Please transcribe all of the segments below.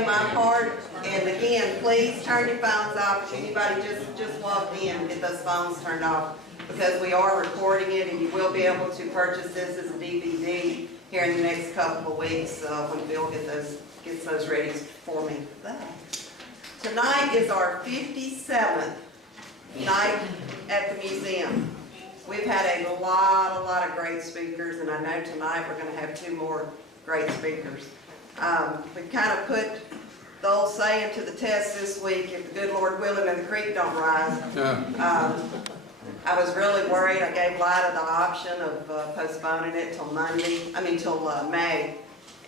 play my part. And again, please turn your phones off. If anybody just walked in, get those phones turned off, because we are recording it, and you will be able to purchase this as a DVD here in the next couple of weeks when Bill gets those ready for me. Tonight is our 57th night at the museum. We've had a lot of great speakers, and I know tonight we're going to have 2 more great speakers. We've kind of put the old saying to the test this week: if the good Lord willing and the creek don't rise. I was really worried. I gave Lida the option of postponing it till May,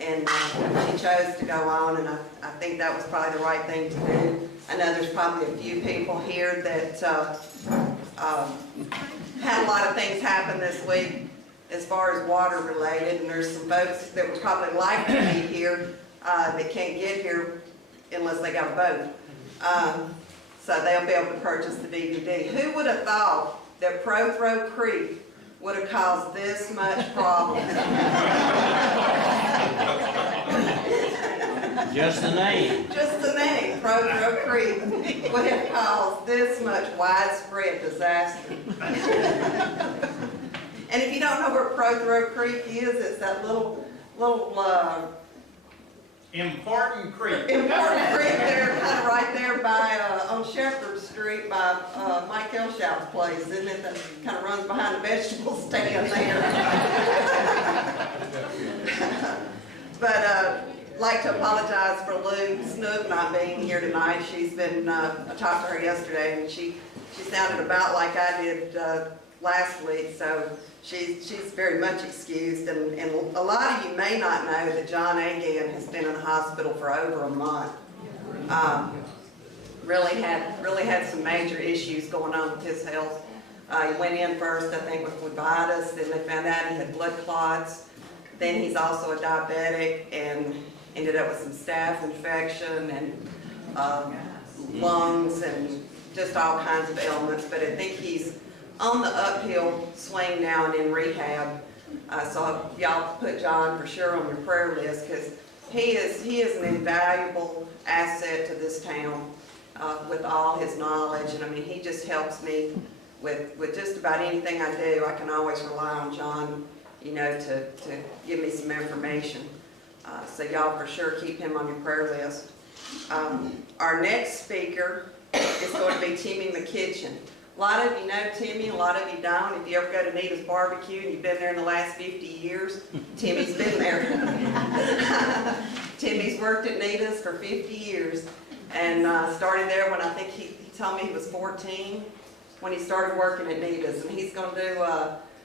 and she chose to go on, and I think that was probably the right thing to do. I know there's probably a few people here that had a lot of things happen this week as far as water related, and there's some folks that would probably like to be here that can't get here unless they got a boat. So they'll be able to purchase the DVD. Who would have thought that Prothrow Creek would have caused this much problem? Just the name. Just the name, Prothrow Creek, would have caused this much widespread disaster. And if you don't know where Prothrow Creek is, it's that little Important creek. Important creek there, kind of right there by on Shepherd Street by Mike Elshout's place, isn't it? That kind of runs behind the vegetable stand there. But I'd like to apologize for Lou Snook not being here tonight. She's been, I talked to her yesterday, and she sounded about like I did last week, so she's very much excused. And a lot of you may not know that John Agan has been in the hospital for over a month. Really had some major issues going on with his health. He went in first, I think, with phlebitis, then they found out he had blood clots. Then he's also a diabetic and ended up with some staph infection and lungs and just all kinds of ailments. But I think he's on the uphill swing now and in rehab. So y'all put John for sure on your prayer list, because he is an invaluable asset to this town with all his knowledge. And I mean, he just helps me with just about anything I do. I can always rely on John, you know, to give me some information. So y'all for sure keep him on your prayer list. Our next speaker is going to be Timmy McKitchen. A lot of you know Timmy, a lot of you don't. If you ever go to Nita's Barbecue and you've been there in the last 50 years, Timmy's been there. Timmy's worked at Nita's for 50 years and started there when I think he told me he was 14 when he started working at Nita's. And he's going to do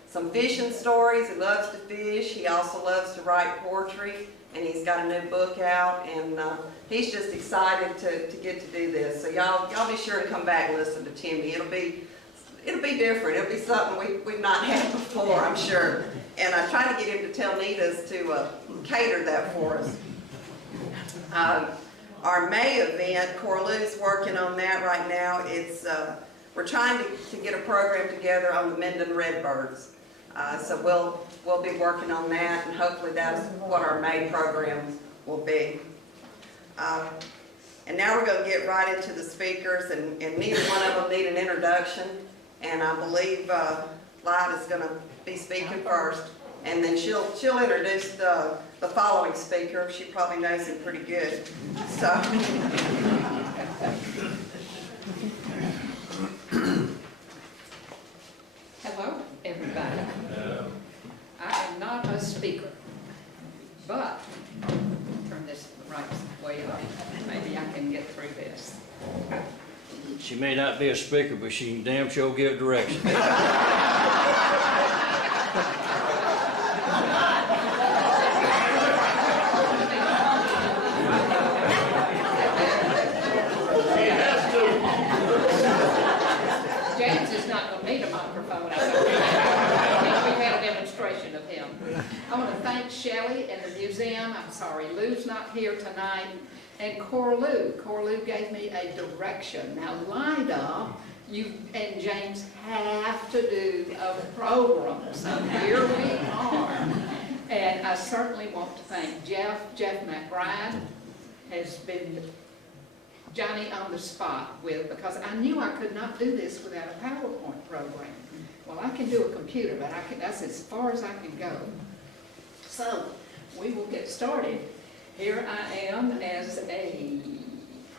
some fishing stories. He loves to fish. He also loves to write poetry, and he's got a new book out, and he's just excited to get to do this. So y'all be sure to come back and listen to Timmy. It'll be different. It'll be something we've not had before, I'm sure. And I tried to get him to tell Nita's to cater that for us. Our May event, Corlou's working on that right now. It's we're trying to get a program together on the Minden Redbirds. So we'll be working on that, and hopefully that's what our May program will be. And now we're going to get right into the speakers, and neither one of them need an introduction. And I believe Lida's going to be speaking first, and then she'll introduce the following speaker. She probably knows him pretty good. So. Hello, everybody. I am not a speaker, but turn this right way up. Maybe I can get through this. She may not be a speaker, but she can damn sure give direction. James is not going to need a microphone. I think we've had a demonstration of him. I want to thank Shelley and the museum. I'm sorry, Lou's not here tonight. And Corlou. Corlou gave me a direction. Now, Lida, you and James have to do a program. So here we are. And I certainly want to thank Jeff McBride, has been Johnny on the spot with, because I knew I could not do this without a PowerPoint program. Well, I can do a computer, but that's as far as I can go. So, we will get started. Here I am as a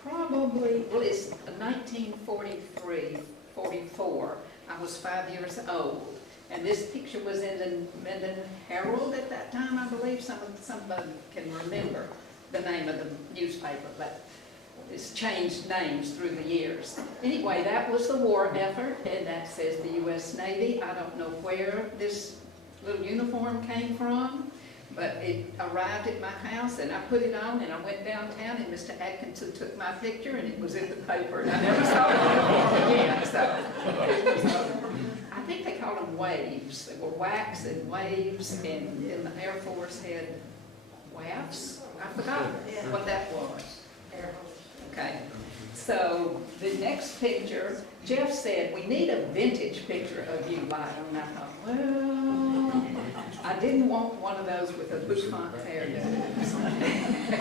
probably, well, it's 1943, 44. I was 5 years old. And this picture was in the Minden Herald at that time, I believe. Somebody can remember the name of the newspaper, but it's changed names through the years. Anyway, that was the war effort, and that says the U.S. Navy. I don't know where this little uniform came from, but it arrived at my house, and I put it on, and I went downtown, and Mr. Atkinson took my picture, and it was in the paper, and I never saw the uniform again. So it was, I think they called them waves. They were wax and waves, and the Air Force had WAFs. I forgot what that was. Okay, so the next picture, Jeff said, we need a vintage picture of you, Lida. And I thought, well, I didn't want one of those with a bouffant hairdo.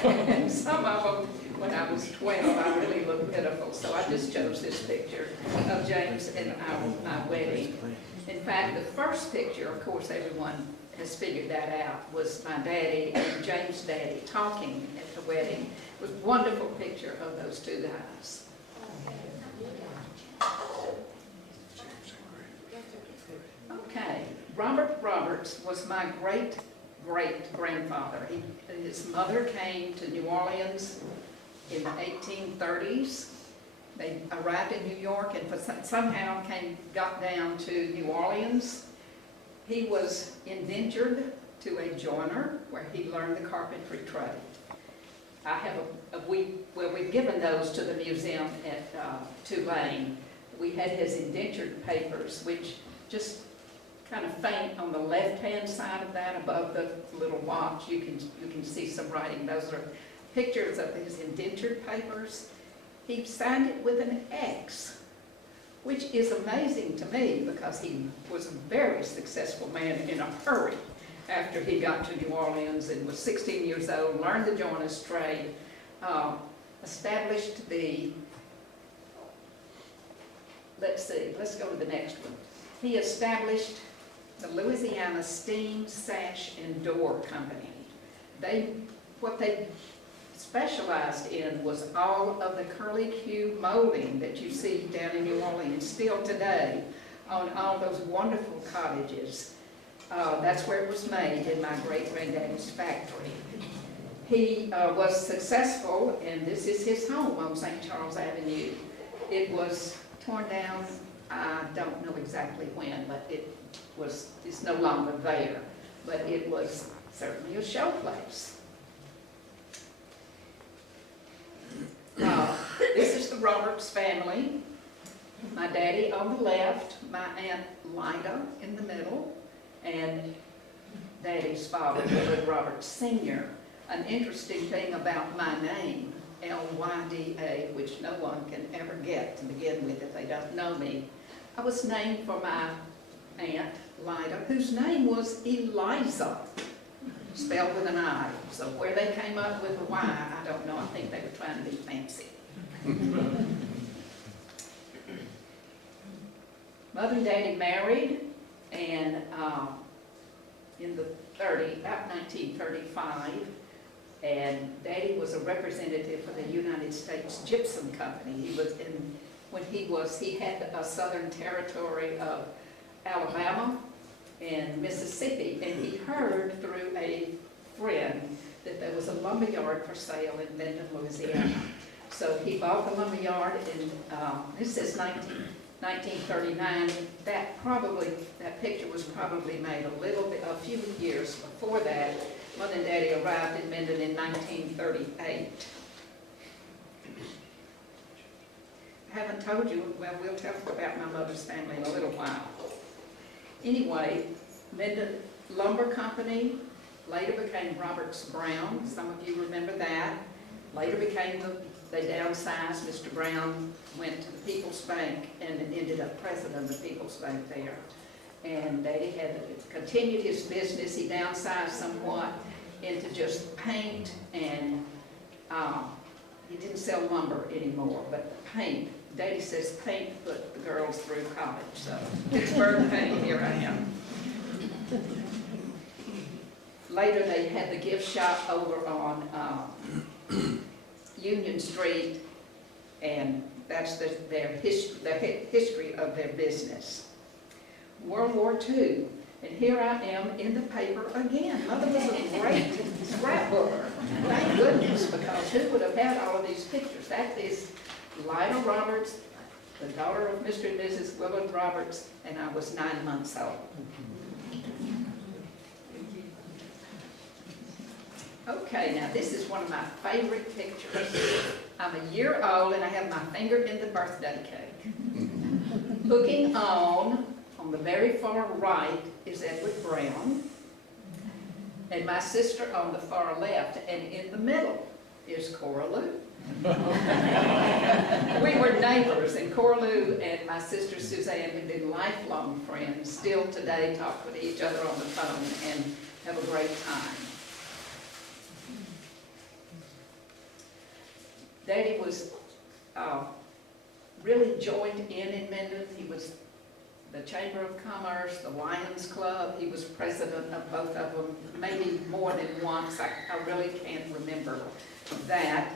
And some of them, when I was 12, I really looked pitiful. So I just chose this picture of James and my wedding. In fact, the first picture, of course, everyone has figured that out, was my daddy and James' daddy talking at the wedding. It was a wonderful picture of those two guys. Okay, Robert Roberts was my great-great-grandfather. His mother came to New Orleans in the 1830s. They arrived in New York and somehow got down to New Orleans. He was indentured to a joiner where he learned the carpentry trade. I have we've given those to the museum at Tulane. We had his indentured papers, which just kind of faint on the left-hand side of that, above the little watch. You can see some writing. Those are pictures of his indentured papers. He signed it with an X, which is amazing to me because he was a very successful man in a hurry after he got to New Orleans and was 16 years old, learned the joiner's trade, established the, let's go to the next one. He established the Louisiana Steam, Sash, and Door Company. What they specialized in was all of the curly-Q molding that you see down in New Orleans still today on all those wonderful cottages. That's where it was made, in my great-granddaddy's factory. He was successful, and this is his home on St. Charles Avenue. It was torn down, I don't know exactly when, but it's no longer there. But it was certainly a showplace. This is the Roberts family. My daddy on the left, my Aunt Lida in the middle, and Daddy's father, Willard Roberts Sr. An interesting thing about my name, L-Y-D-A, which no one can ever get to begin with if they don't know me. I was named for my Aunt Lida, whose name was Eliza, spelled with an I. So where they came up with the Y, I don't know. I think they were trying to be fancy. Mother and Daddy married, and in the about 1935, and Daddy was a representative for the United States Gypsum Company. He had a southern territory of Alabama and Mississippi, and he heard through a friend that there was a lumber yard for sale in Minden, Louisiana. So he bought the lumber yard, and this says 1939. That picture was probably made a few years before that. Mother and Daddy arrived in Minden in 1938. I haven't told you, well, we'll tell you about my mother's family in a little while. Anyway, Minden Lumber Company later became Roberts Brown. Some of you remember that. Later they downsized. Mr. Brown went to the People's Bank and ended up president of the People's Bank there. And Daddy had continued his business. He downsized somewhat into just paint and He didn't sell lumber anymore, but the paint, Daddy says paint put the girls through college, so Pittsburgh paint, here I am. Later, they had the gift shop over on Union Street, and that's the history of their business. World War II, and here I am in the paper again. Mother was a great scrapbooker. Thank goodness, because who would have had all of these pictures? That is Lida Roberts, the daughter of Mr. and Mrs. Willard Roberts, and I was 9 months old. Okay, now this is one of my favorite pictures. I'm a year old and I have my finger in the birthday cake. Looking on the very far right is Edward Brown, and my sister on the far left, and in the middle is Cora Lou. We were neighbors, and Cora Lou and my sister Suzanne have been lifelong friends, still today talk with each other on the phone and have a great time. Daddy was really joined in Minden. He was the Chamber of Commerce, the Lions Club. He was president of both of them, maybe more than once. I really can't remember that.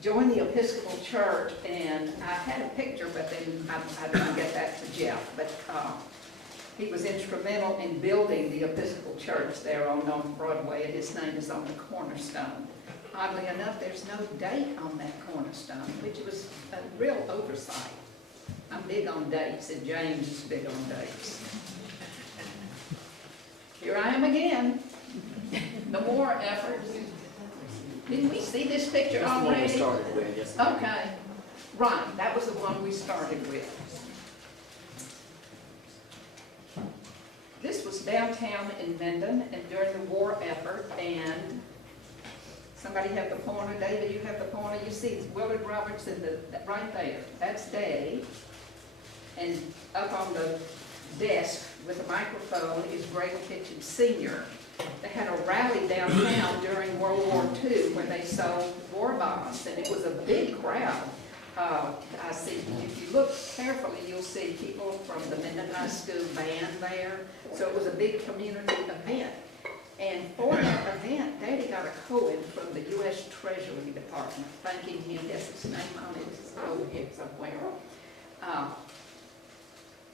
Joined the Episcopal Church, and I had a picture, but then I didn't get that to Jeff. But he was instrumental in building the Episcopal Church there on Broadway, and his name is on the cornerstone. Oddly enough, there's no date on that cornerstone, which was a real oversight. I'm big on dates, and James is big on dates. Here I am again. The war effort. Didn't we see this picture already? That's the one we started with, yes. Okay, right, that was the one we started with. This was downtown in Minden and during the war effort, and somebody have the pointer. David, you have the pointer. You see Willard Roberts in right there. That's Daddy. And up on the desk with the microphone is Greg Kitchen Sr. They had a rally downtown during World War II where they sold war bonds, and it was a big crowd. I see, if you look carefully, you'll see people from the Minden High School band there. So it was a big community event. And for that event, Daddy got a coin from the U.S. Treasury Department, thanking him, yes, his name on it, it's over here somewhere,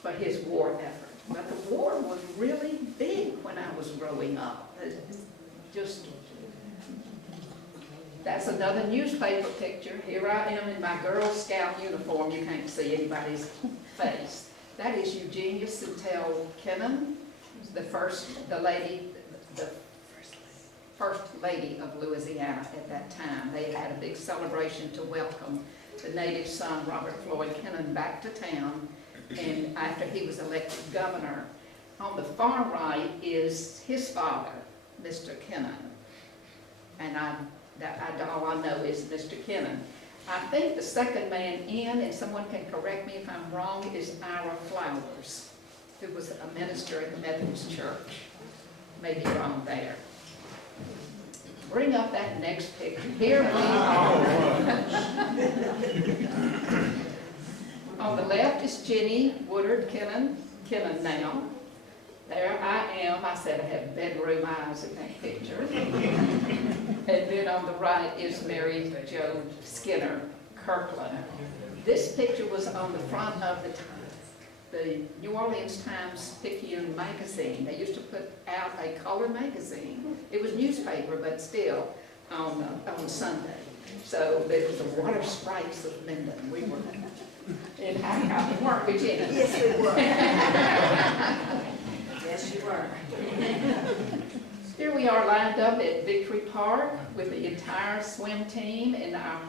for his war effort. But the war was really big when I was growing up. That's another newspaper picture. Here I am in my Girl Scout uniform. You can't see anybody's face. That is Eugenia Sutel Kennan, the first lady of Louisiana at that time. They had a big celebration to welcome the native son, Robert Floyd Kennan, back to town, and after he was elected governor. On the far right is his father, Mr. Kennan, and all I know is Mr. Kennan. I think the second man in, and someone can correct me if I'm wrong, is Ira Flowers, who was a minister in the Methodist Church. Maybe wrong there. Bring up that next picture. Here we are. On the left is Jenny Woodard Kennan now. There I am. I said I have bedroom eyes in that picture. And then on the right is Mary Jo Skinner Kirkland. This picture was on the front of the New Orleans Times-Picayune magazine. They used to put out a color magazine. It was newspaper, but still on Sunday. So there was the water sprites of Minden. We were in Hancock, weren't we, Jenny? Yes, we were. Yes, you were. Here we are lined up at Victory Park with the entire swim team in our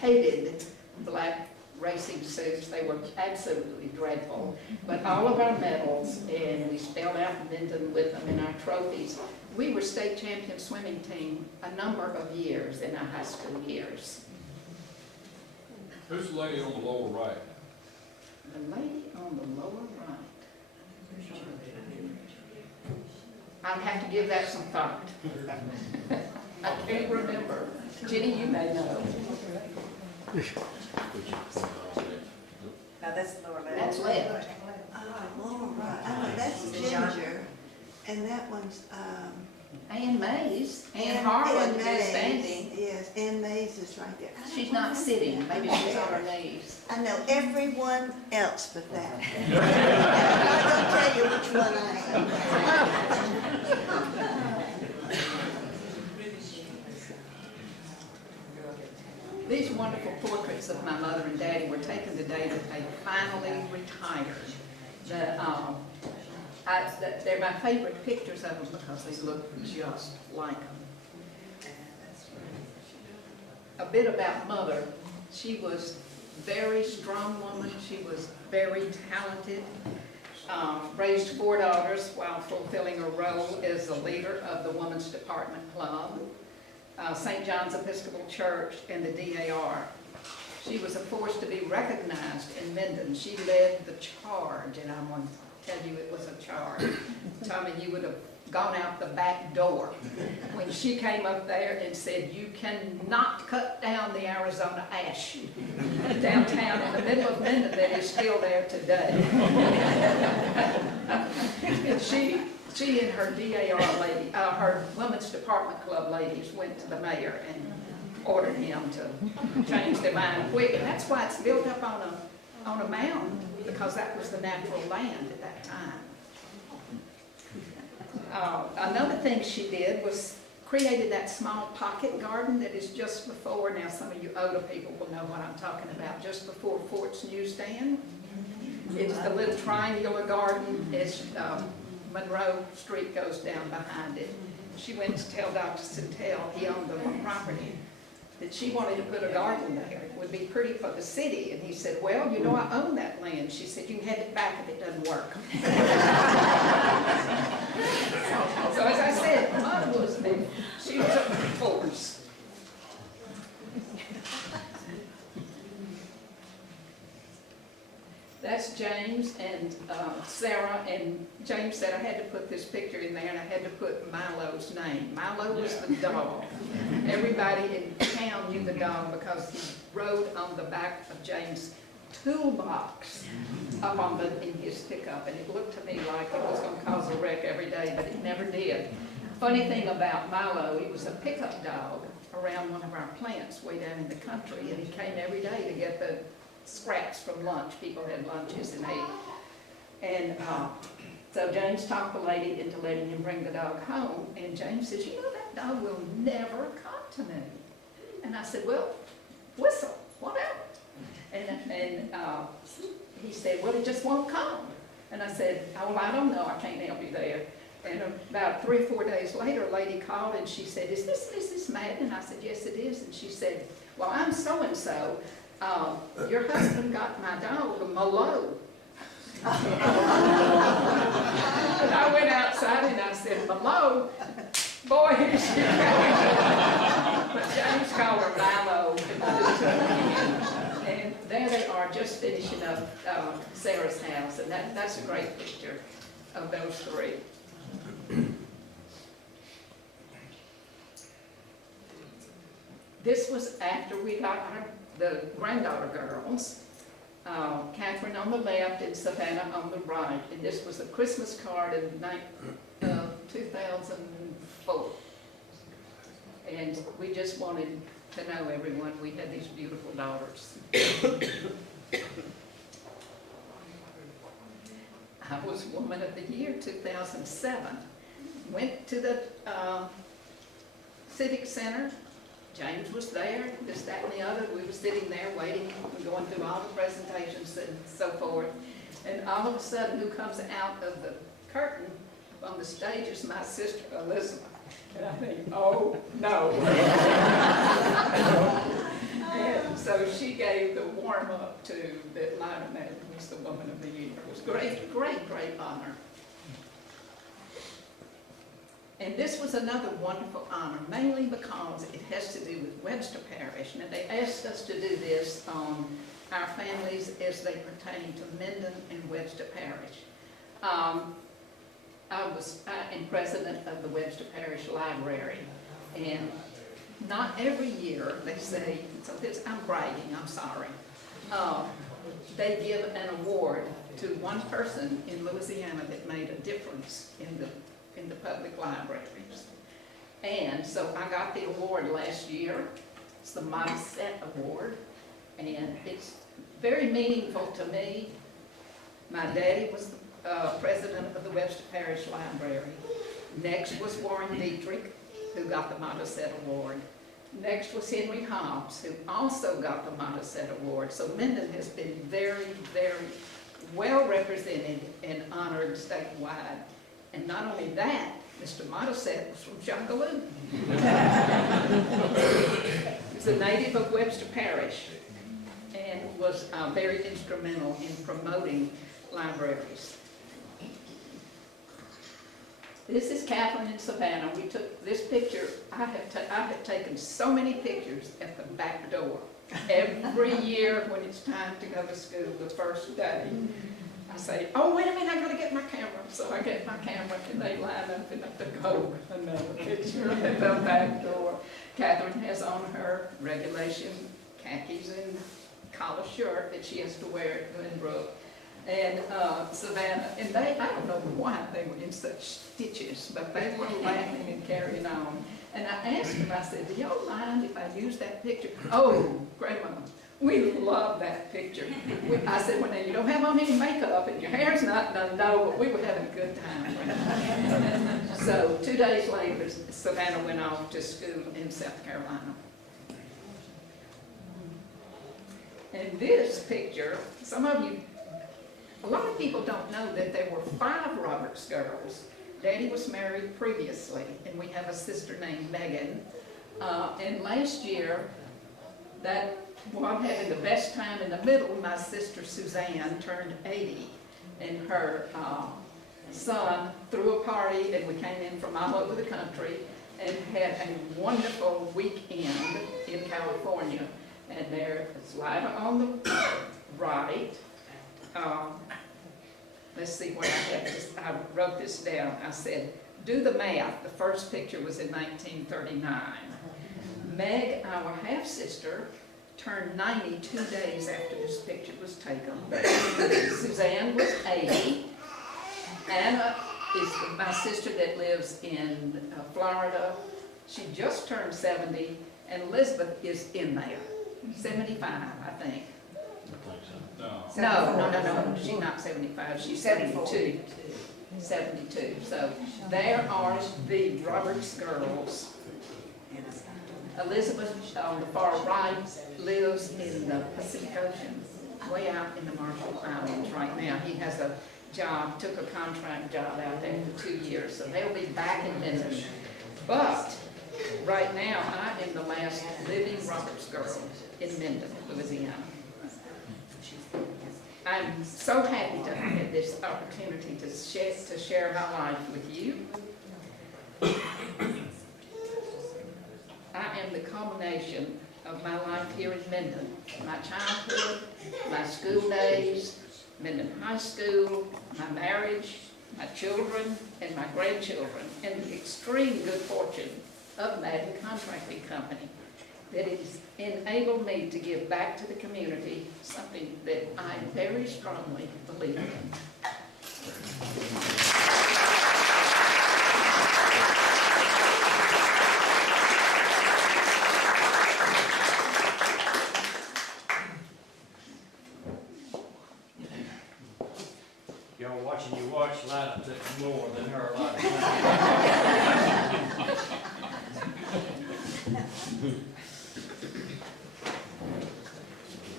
hated black racing suits. They were absolutely dreadful. But all of our medals, and we spelled out Minden with them in our trophies. We were state champion swimming team a number of years in our high school years. Who's the lady on the lower right? The lady on the lower right. I'd have to give that some thought. I can't remember. Jenny, you may know. Now, that's Laura. That's left. Laura, I know that's Ginger, and that one's, Ann Mays, Ann Harlan is Mays. standing. Yes, Ann Mays is right there. She's not sitting, maybe she's on her knees. I know everyone else but that. I'm not gonna tell you which one I am. These wonderful portraits of my mother and daddy were taken the day that they finally retired. They're my favorite pictures of them because they look just like them. A bit about Mother. She was a very strong woman. She was very talented. Raised 4 daughters while fulfilling a role as the leader of the Women's Department Club, St. John's Episcopal Church, and the DAR. She was a force to be recognized in Minden. She led the charge, and I'm going to tell you it was a charge. Tommy, you would have gone out the back door when she came up there and said, "You cannot cut down the Arizona ash downtown in the middle of Minden that is still there today." She and her DAR lady, her Women's Department Club ladies went to the mayor and ordered him to change their mind quick. And that's why it's built up on a mound, because that was the natural land at that time. Another thing she did was created that small pocket garden that is just before, now some of you older people will know what I'm talking about, just before Fort's Newsstand. It's the little triangular garden as Monroe Street goes down behind it. She went to tell Dr. Sintel, he owned the property, that she wanted to put a garden there. It would be pretty for the city. And he said, "Well, you know, I own that land." She said, "You can have it back if it doesn't work." So as I said, Mother was there. She was a force. That's James and Sarah, and James said I had to put this picture in there, and I had to put Milo's name. Milo was the dog. Everybody in town knew the dog because he rode on the back of James' toolbox up in his pickup, and it looked to me like it was going to cause a wreck every day, but it never did. Funny thing about Milo, he was a pickup dog around one of our plants way down in the country, and he came every day to get the scraps from lunch. People had lunches and ate. And so James talked the lady into letting him bring the dog home. And James says, "You know, that dog will never come to me." And I said, "Well, whistle, whatever." And he said, "Well, it just won't come." And I said, "Oh, well, I don't know. I can't help you there." And about 3 or 4 days later, a lady called and she said, "Is this Mrs. Madden?" And I said, "Yes, it is." And she said, "Well, I'm so-and-so. Your husband got my dog, Malo." And I went outside and I said, "Malo? Boy, here she goes." But James called her Milo. And there they are, just finishing up Sarah's house. And that's a great picture of those three. This was after we got the granddaughter girls, Catherine on the left and Savannah on the right. And this was a Christmas card in 2004. And we just wanted to know everyone, we had these beautiful daughters. I was Woman of the Year 2007. Went to the Civic Center. James was there, this, that, and the other. We were sitting there waiting and going through all the presentations and so forth. And all of a sudden, who comes out of the curtain on the stage is my sister, Elizabeth. And I think, oh, no. And so she gave the warm-up to that Lina Madden was the Woman of the Year. It was great, great, great honor. And this was another wonderful honor, mainly because it has to do with Webster Parish. And they asked us to do this on our families as they pertain to Minden and Webster Parish. I am president of the Webster Parish Library, and not every year, they say, so this, I'm bragging, I'm sorry. They give an award to one person in Louisiana that made a difference in the public libraries. And so I got the award last year. It's the Mindset Award, and it's very meaningful to me. My daddy was the president of the Webster Parish Library. Next was Warren Dietrich, who got the Mindset Award. Next was Henry Hobbs, who also got the Mindset Award. So Minden has been very, very well represented and honored statewide. And not only that, Mr. Mindset was from Shongaloo. He was a native of Webster Parish and was very instrumental in promoting libraries. This is Catherine and Savannah. We took this picture. I have taken so many pictures at the back door. Every year when it's time to go to school, the first day, I say, oh, wait a minute, I gotta get my camera. So I get my camera and they line up and I go another picture at the back door. Catherine has on her regulation khakis and collar shirt that she has to wear at Glenbrook. And Savannah, and they, I don't know why they were in such stitches, but they were laughing and carrying on. And I asked them, I said, do y'all mind if I use that picture? Oh, Grandma, we love that picture. I said, well, now you don't have on any makeup and your hair's not done, no, but we were having a good time. So 2 days later, Savannah went off to school in South Carolina. And this picture, a lot of people don't know that there were 5 Roberts girls. Daddy was married previously, and we have a sister named Megan. And last year, I'm having the best time in the middle. My sister Suzanne turned 80, and her son threw a party, and we came in from all over the country and had a wonderful weekend in California. And there is live on the right. Let's see where I have this. I wrote this down. I said, do the math. The first picture was in 1939. Meg, our half-sister, turned 92 days after this picture was taken. Suzanne was 80. Anna is my sister that lives in Florida. She just turned 70. And Elizabeth is in there, 75, I think. No, she's not 75, she's 72. 72, so there are the Roberts girls. Elizabeth, on the far right, lives in the Pacific Ocean, way out in the Marshall Islands right now. He has a job, took a contract job out there for 2 years, so they'll be back in Minden. But right now, I am the last living Roberts girl in Minden, Louisiana. I'm so happy to have had this opportunity to share my life with you. I am the culmination of my life here in Minden. My childhood, my school days, Minden High School, my marriage, my children, and my grandchildren, and the extreme good fortune of Madden Contracting Company that has enabled me to give back to the community, something that I very strongly believe in. Y'all watching you watch light up more than her light.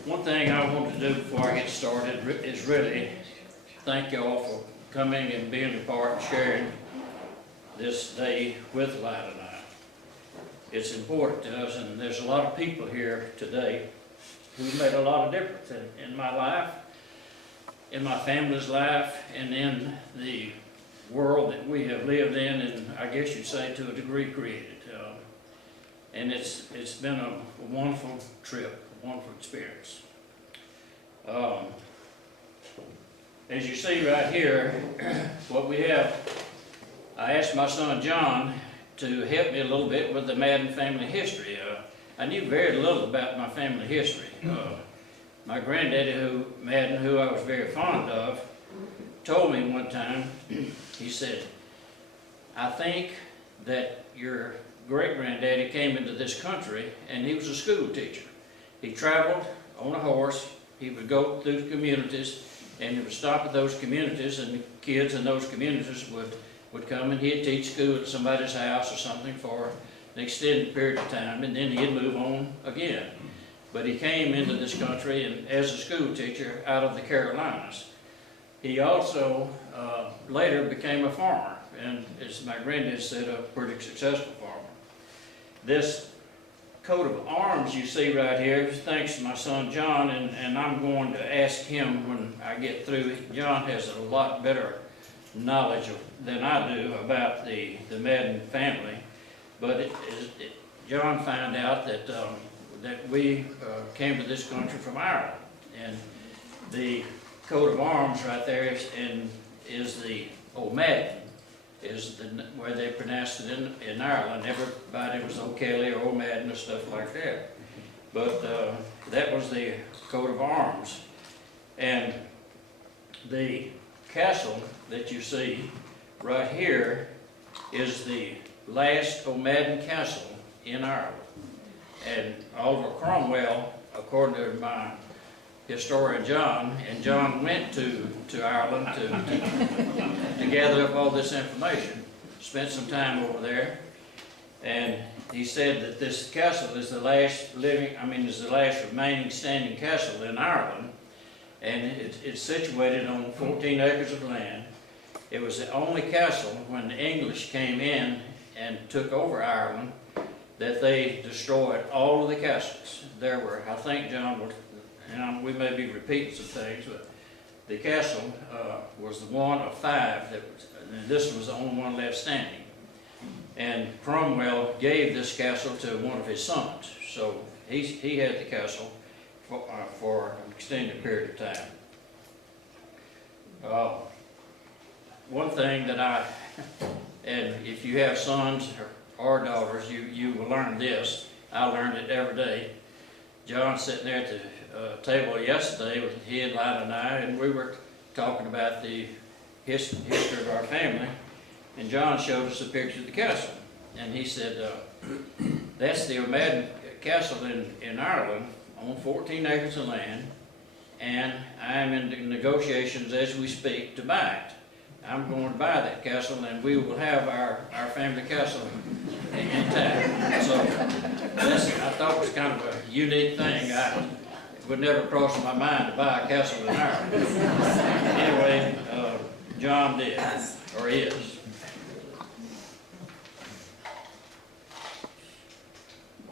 One thing I want to do before I get started is really thank y'all for coming and being a part and sharing this day with Lida and I. It's important to us, and there's a lot of people here today who've made a lot of difference in my life, in my family's life, and in the world that we have lived in, and I guess you'd say to a degree created. And it's been a wonderful trip. Wonderful experience. As you see right here, what we have, I asked my son John to help me a little bit with the Madden family history. I knew very little about my family history. My granddaddy, Madden, who I was very fond of, told me one time, he said, I think that your great-granddaddy came into this country and he was a school teacher. He traveled on a horse, he would go through communities, and he would stop at those communities, and the kids in those communities would come and he'd teach school at somebody's house or something for an extended period of time, and then he'd move on again. But he came into this country and as a school teacher out of the Carolinas. He also later became a farmer, and as my granddad said, a pretty successful farmer. This coat of arms you see right here is thanks to my son John, and I'm going to ask him when I get through. John has a lot better knowledge than I do about the Madden family, but John found out that that we came to this country from Ireland, and the coat of arms right there is the old Madden, is the way they pronounced it in Ireland. Everybody was O'Kelly or Old Madden or stuff like that. But that was the coat of arms. And the castle that you see right here is the last O'Madden castle in Ireland. And Oliver Cromwell, according to my historian John, and John went to Ireland to gather up all this information, spent some time over there, and he said that this castle is the last remaining standing castle in Ireland, and it's situated on 14 acres of land. It was the only castle when the English came in and took over Ireland that they destroyed all of the castles. There were, I think John was, and we may be repeating some things, but the castle was the one of 5 and this was the only one left standing. And Cromwell gave this castle to one of his sons, so he had the castle for an extended period of time. One thing that and if you have sons or daughters, you will learn this. I learned it every day. John sitting there at the table yesterday with he and Lila and I, and we were talking about the history of our family, and John showed us a picture of the castle, and he said, that's the Madden castle in Ireland on 14 acres of land, and I'm in negotiations as we speak to buy it. I'm going to buy that castle, and we will have our family castle intact. So this, I thought, was kind of a unique thing. It would never cross my mind to buy a castle in Ireland. Anyway, John did, or is.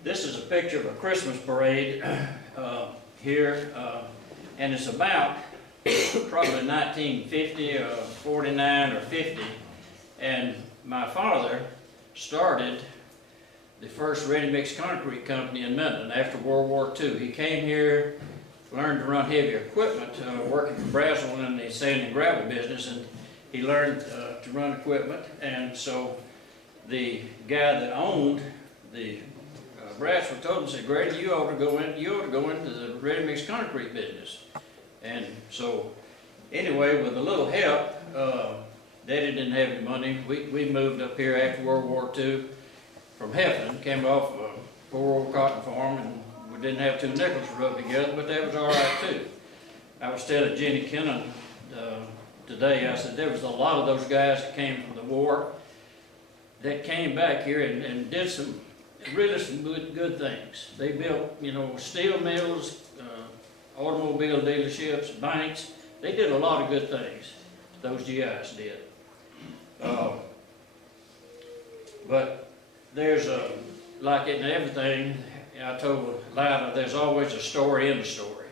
This is a picture of a Christmas parade here, and it's about probably 1950 or 49 or 50, and my father started the first ready-mix concrete company in Minden after World War II. He came here, learned to run heavy equipment, working for Braswell in the sand and gravel business, and he learned to run equipment, and so the guy that owned the Braswell told him, said, Grady, you ought to go into the ready-mix concrete business. And so, anyway, with a little help, Daddy didn't have any money. We moved up here after World War II from Heflin, came off of a poor old cotton farm, and we didn't have 2 nickels to rub together, but that was all right too. I was telling Jenny Kennan today, I said there was a lot of those guys that came from the war that came back here and did some good things. They built, steel mills, automobile dealerships, banks. They did a lot of good things, those GIs did. But there's like in everything, I told Lila, there's always a story in the story.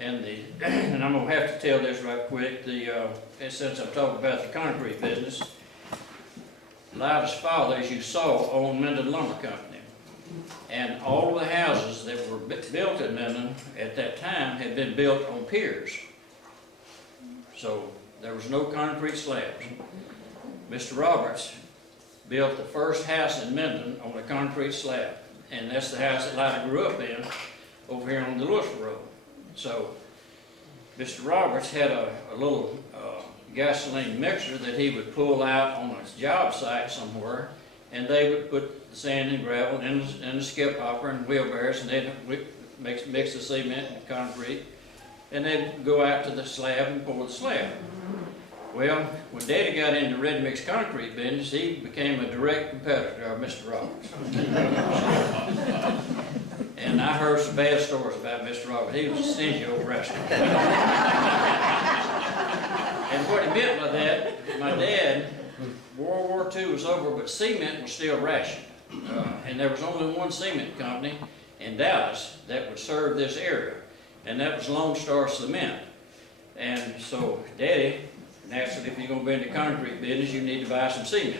And I'm gonna have to tell this right quick, since I'm talking about the concrete business, Lila's father, as you saw, owned Minden Lumber Company. And all of the houses that were built in Minden at that time had been built on piers. So there was no concrete slabs. Mr. Roberts built the first house in Minden on a concrete slab. And that's the house that Lida grew up in, over here on the Louisville Road. So, Mr. Roberts had a little gasoline mixer that he would pull out on a job site somewhere, and they would put the sand and gravel in the skip hopper and wheelbarrows, and they'd mix the cement and concrete, and they'd go out to the slab and pour the slab. Well, when Daddy got into ready-mix concrete business, he became a direct competitor of Mr. Roberts. And I heard some bad stories about Mr. Roberts. He was a stingy old rascal. And what he meant by that, my dad, World War II was over, but cement was still rationed. And there was only one cement company in Dallas that would serve this area, and that was Lone Star Cement. And so Daddy, naturally, if you're going to be in the concrete business, you need to buy some cement.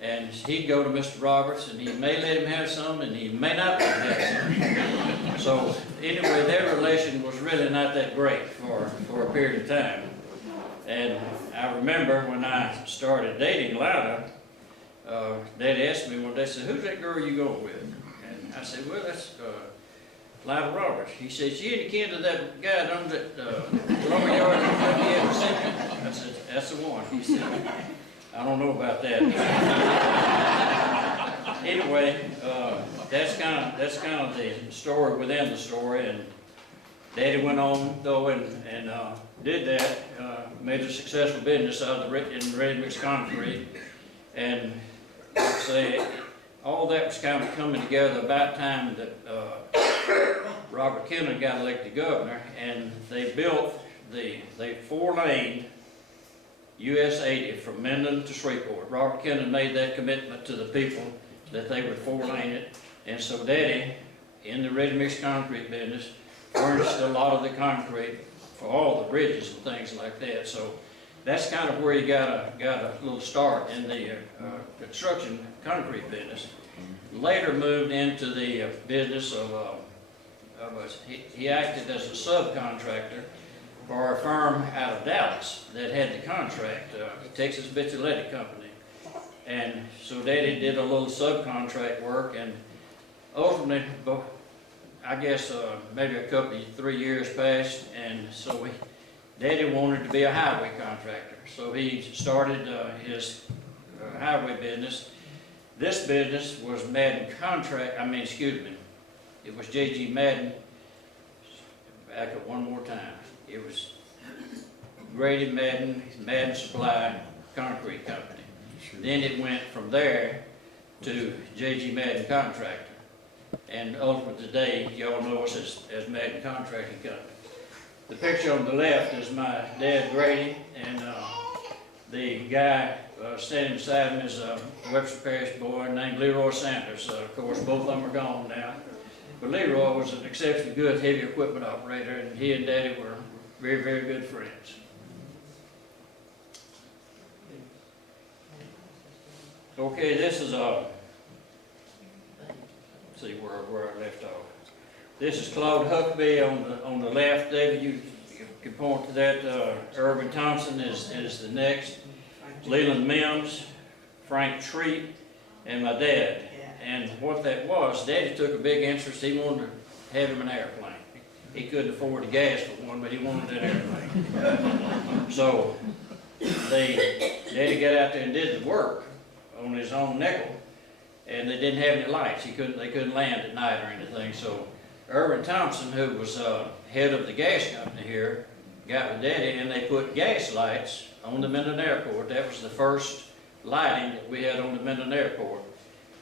And he'd go to Mr. Roberts, and he may let him have some, and he may not let him have some. So anyway, their relation was really not that great for a period of time. And I remember when I started dating Lida, Daddy asked me one day, said, "Who's that girl you going with?" And I said, "Well, that's Willard Roberts." He said, "She ain't akin to that guy that owns that lumber yard that you ever seen?" I said, "That's the one." He said, "I don't know about that." Anyway, that's kind of the story within the story. And Daddy went on though and did that, made a successful business out of in ready-mix concrete, and like I say, all that was kind of coming together about time that Robert Kennedy got elected governor, and they built the 4-lane US 80 from Minden to Shreveport. Robert Kennedy made that commitment to the people that they would 4-lane it, and so Daddy, in the ready-mix concrete business, furnished a lot of the concrete for all the bridges and things like that. So that's kind of where he got a little start in the construction concrete business. Later moved into the business of he acted as a subcontractor for a firm out of Dallas that had the contract, Texas Bitchaletti Company. And so Daddy did a little subcontract work, and ultimately, I guess maybe a couple of 3 years passed, and so Daddy wanted to be a highway contractor. So he started his highway business. This business was Madden it was J.G. Madden. Back up one more time. It was Grady Madden, Madden Supply Concrete Company. Then it went from there to J.G. Madden Contractor. And ultimately today, y'all know us as Madden Contracting Company. The picture on the left is my dad, Grady, and the guy standing beside him is a Webster Parish boy named Leroy Sanders. Of course, both of them are gone now. But Leroy was an exceptionally good heavy equipment operator, and he and Daddy were very, very good friends. Okay, this is see where I left off. This is Claude Huckabee on the left. David, you can point to that. Irvin Thompson is the next. Leland Mims, Frank Treat, and my dad. And what that was, Daddy took a big interest. He wanted to have him an airplane. He couldn't afford the gas for one, but he wanted an airplane. So Daddy got out there and did the work on his own nickel, and they didn't have any lights. They couldn't land at night or anything. So Irvin Thompson, who was head of the gas company here, got with Daddy, and they put gas lights on the Minden Airport. That was the first lighting that we had on the Minden Airport.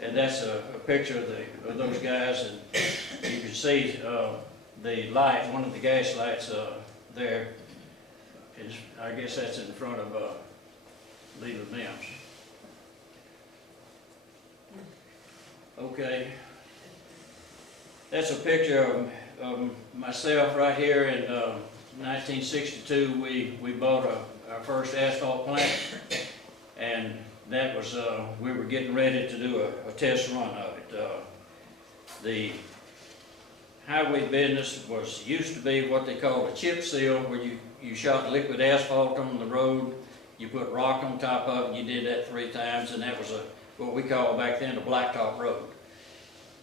And that's a picture of those guys, and you can see the light, one of the gas lights there is, I guess that's in front of Leland Mims. Okay, that's a picture of myself right here in 1962. We bought our first asphalt plant, and that was, we were getting ready to do a test run of it. The highway business used to be what they called a chip seal, where you shot liquid asphalt on the road, you put rock on top of it, and you did that 3 times, and that was what we call back then a blacktop road.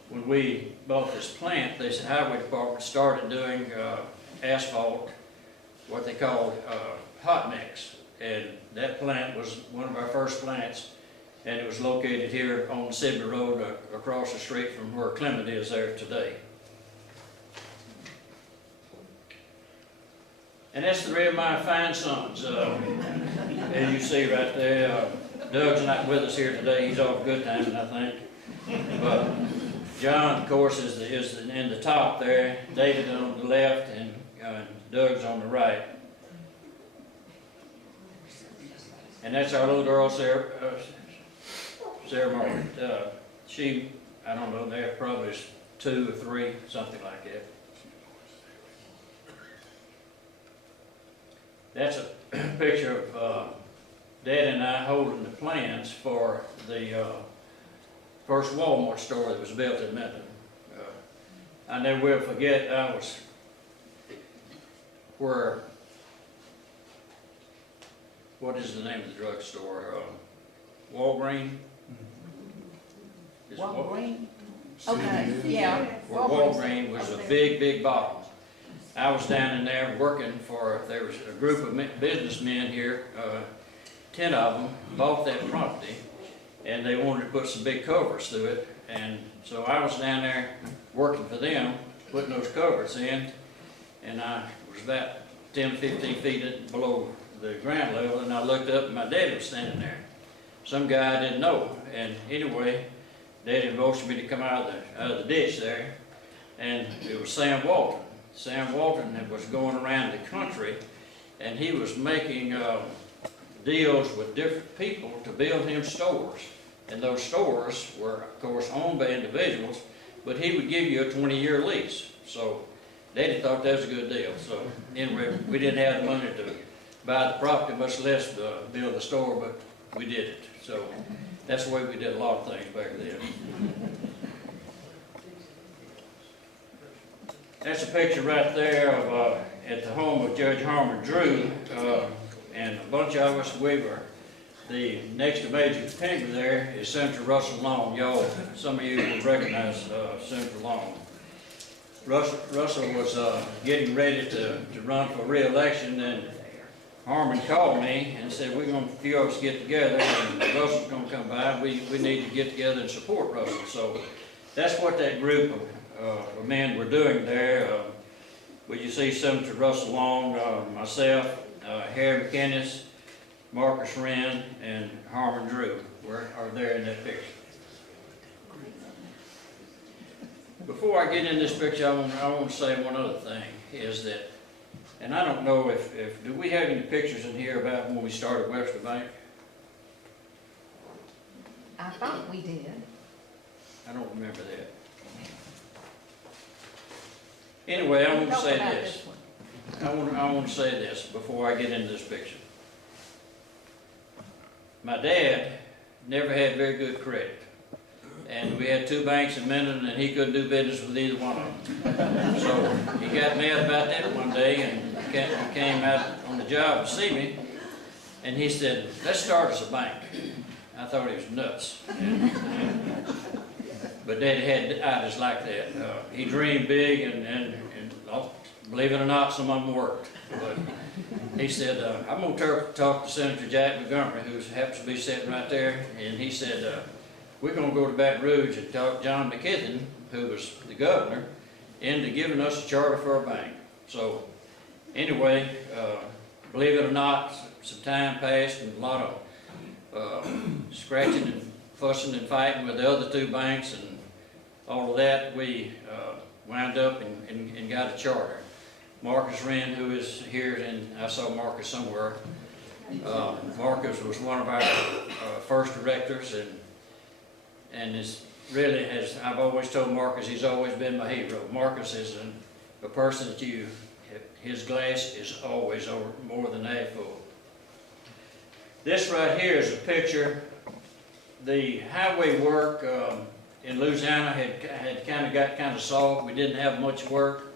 When we bought this plant, the highway department started doing asphalt, what they called hot mix. And that plant was one of our first plants, and it was located here on Sydney Road across the street from where Clement is there today. And that's three of my fine sons. As you see right there, Doug's not with us here today. He's off good timing, I think. But John, of course, is in the top there. David on the left, and Doug's on the right. And that's our little girl, Sarah Margaret. She, I don't know, they're probably 2 or 3, something like that. That's a picture of Dad and I holding the plans for the first Walmart store that was built in Minden. I never will forget, I was where, what is the name of the drugstore? Walgreens? Is it Walgreens? Okay, yeah. Where Walgreens was a big, big bottom. I was down in there working for, there was a group of businessmen here, 10 of them bought that property, and they wanted to put some big covers through it. And so I was down there working for them, putting those covers in, and I was about 10, 15 feet below the ground level, and I looked up and my daddy was standing there. Some guy I didn't know, and anyway, Daddy motioned me to come out of the ditch there, and it was Sam Walton. Sam Walton was going around the country, and he was making deals with different people to build him stores. And those stores were, of course, owned by individuals, but he would give you a 20-year lease. So Daddy thought that was a good deal. So anyway, we didn't have the money to buy the property, much less build the store, but we did it. So that's the way we did a lot of things back then. That's a picture right there of at the home of Judge Harmon Drew, and a bunch of us, we were, the next to Major Penguin there is Senator Russell Long. Y'all, some of you will recognize Senator Long. Russell was getting ready to run for re-election, and Harmon called me and said, we're going to, a few of us get together, and Russell's going to come by. We need to get together and support Russell. So that's what that group of men were doing there. But you see Senator Russell Long, myself, Harry McInnes, Marcus Wren, and Harmon Drew are there in that picture. Before I get in this picture, I want to say one other thing, is that, and I don't know if do we have any pictures in here about when we started Webster Bank? I thought we did. I don't remember that. Anyway, I want to say this. I want to say this before I get into this picture. My dad never had very good credit. And we had 2 banks in Minden, and he couldn't do business with either one of them. So he got mad about that one day, and he came out on the job to see me, and he said, let's start us a bank. I thought he was nuts. But Daddy had ideas like that. He dreamed big, and believe it or not, some of them worked. But he said, I'm going to talk to Senator Jack Montgomery, who happens to be sitting right there, and he said, we're going to go to Baton Rouge and talk John McKithen, who was the governor, into giving us a charter for a bank. So anyway, believe it or not, some time passed, and a lot of scratching and fussing and fighting with the other 2 banks and all of that. We wound up and got a charter. Marcus Wren, who is here, and I saw Marcus somewhere. Marcus was one of our first directors, and is really, as I've always told Marcus, he's always been my hero. Marcus is a person that his glass is always more than half full. This right here is a picture. The highway work in Louisiana had got soft. We didn't have much work,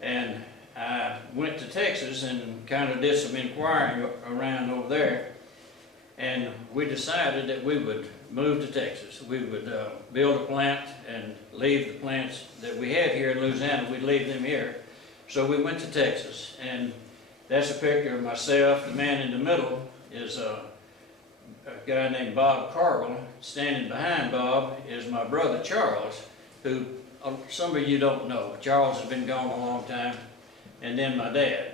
and I went to Texas and kind of did some inquiring around over there, and we decided that we would move to Texas. We would build a plant and leave the plants that we had here in Louisiana, we'd leave them here. So we went to Texas, and that's a picture of myself. The man in the middle is a guy named Bob Carville. Standing behind Bob is my brother Charles, who some of you don't know. Charles has been gone a long time, and then my dad.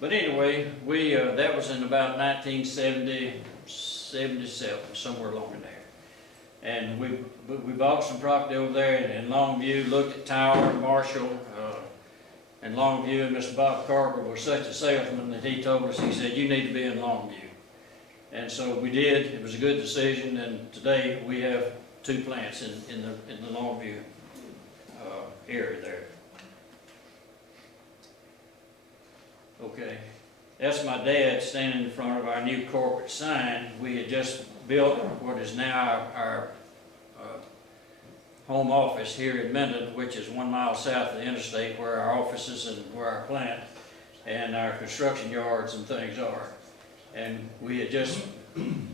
But anyway, we that was in about 1970, 77, somewhere along in there. And we bought some property over there in Longview, looked at Tower, Marshall, and Longview, and Mr. Bob Carver was such a salesman that he told us, he said, you need to be in Longview. And so we did. It was a good decision, and today we have 2 plants in the Longview area there. Okay, that's my dad standing in front of our new corporate sign. We had just built what is now our home office here in Minden, which is 1 mile south of the interstate, where our offices and where our plant and our construction yards and things are. And we had just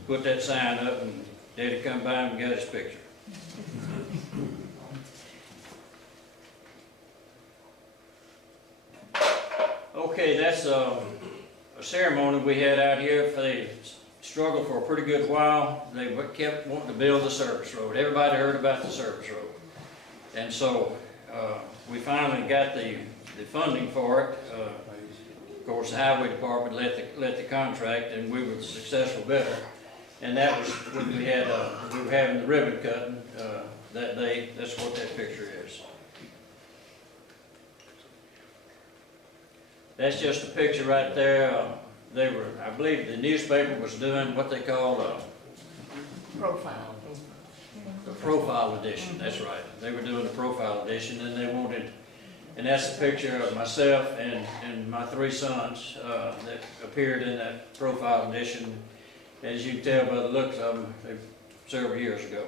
put that sign up, and Daddy come by and got his picture. Okay, that's a ceremony we had out here. They struggled for a pretty good while. They kept wanting to build the service road. Everybody heard about the service road. And so we finally got the funding for it. Of course, the highway department let the contract, and we were the successful bidder. And that was when we were having the ribbon cutting that day. That's what that picture is. That's just a picture right there. I believe the newspaper was doing what they call Profile. the profile edition. That's right. They were doing the profile edition, and they wanted, and that's a picture of myself and my 3 sons that appeared in that profile edition. As you can tell by the looks of them, they're several years ago.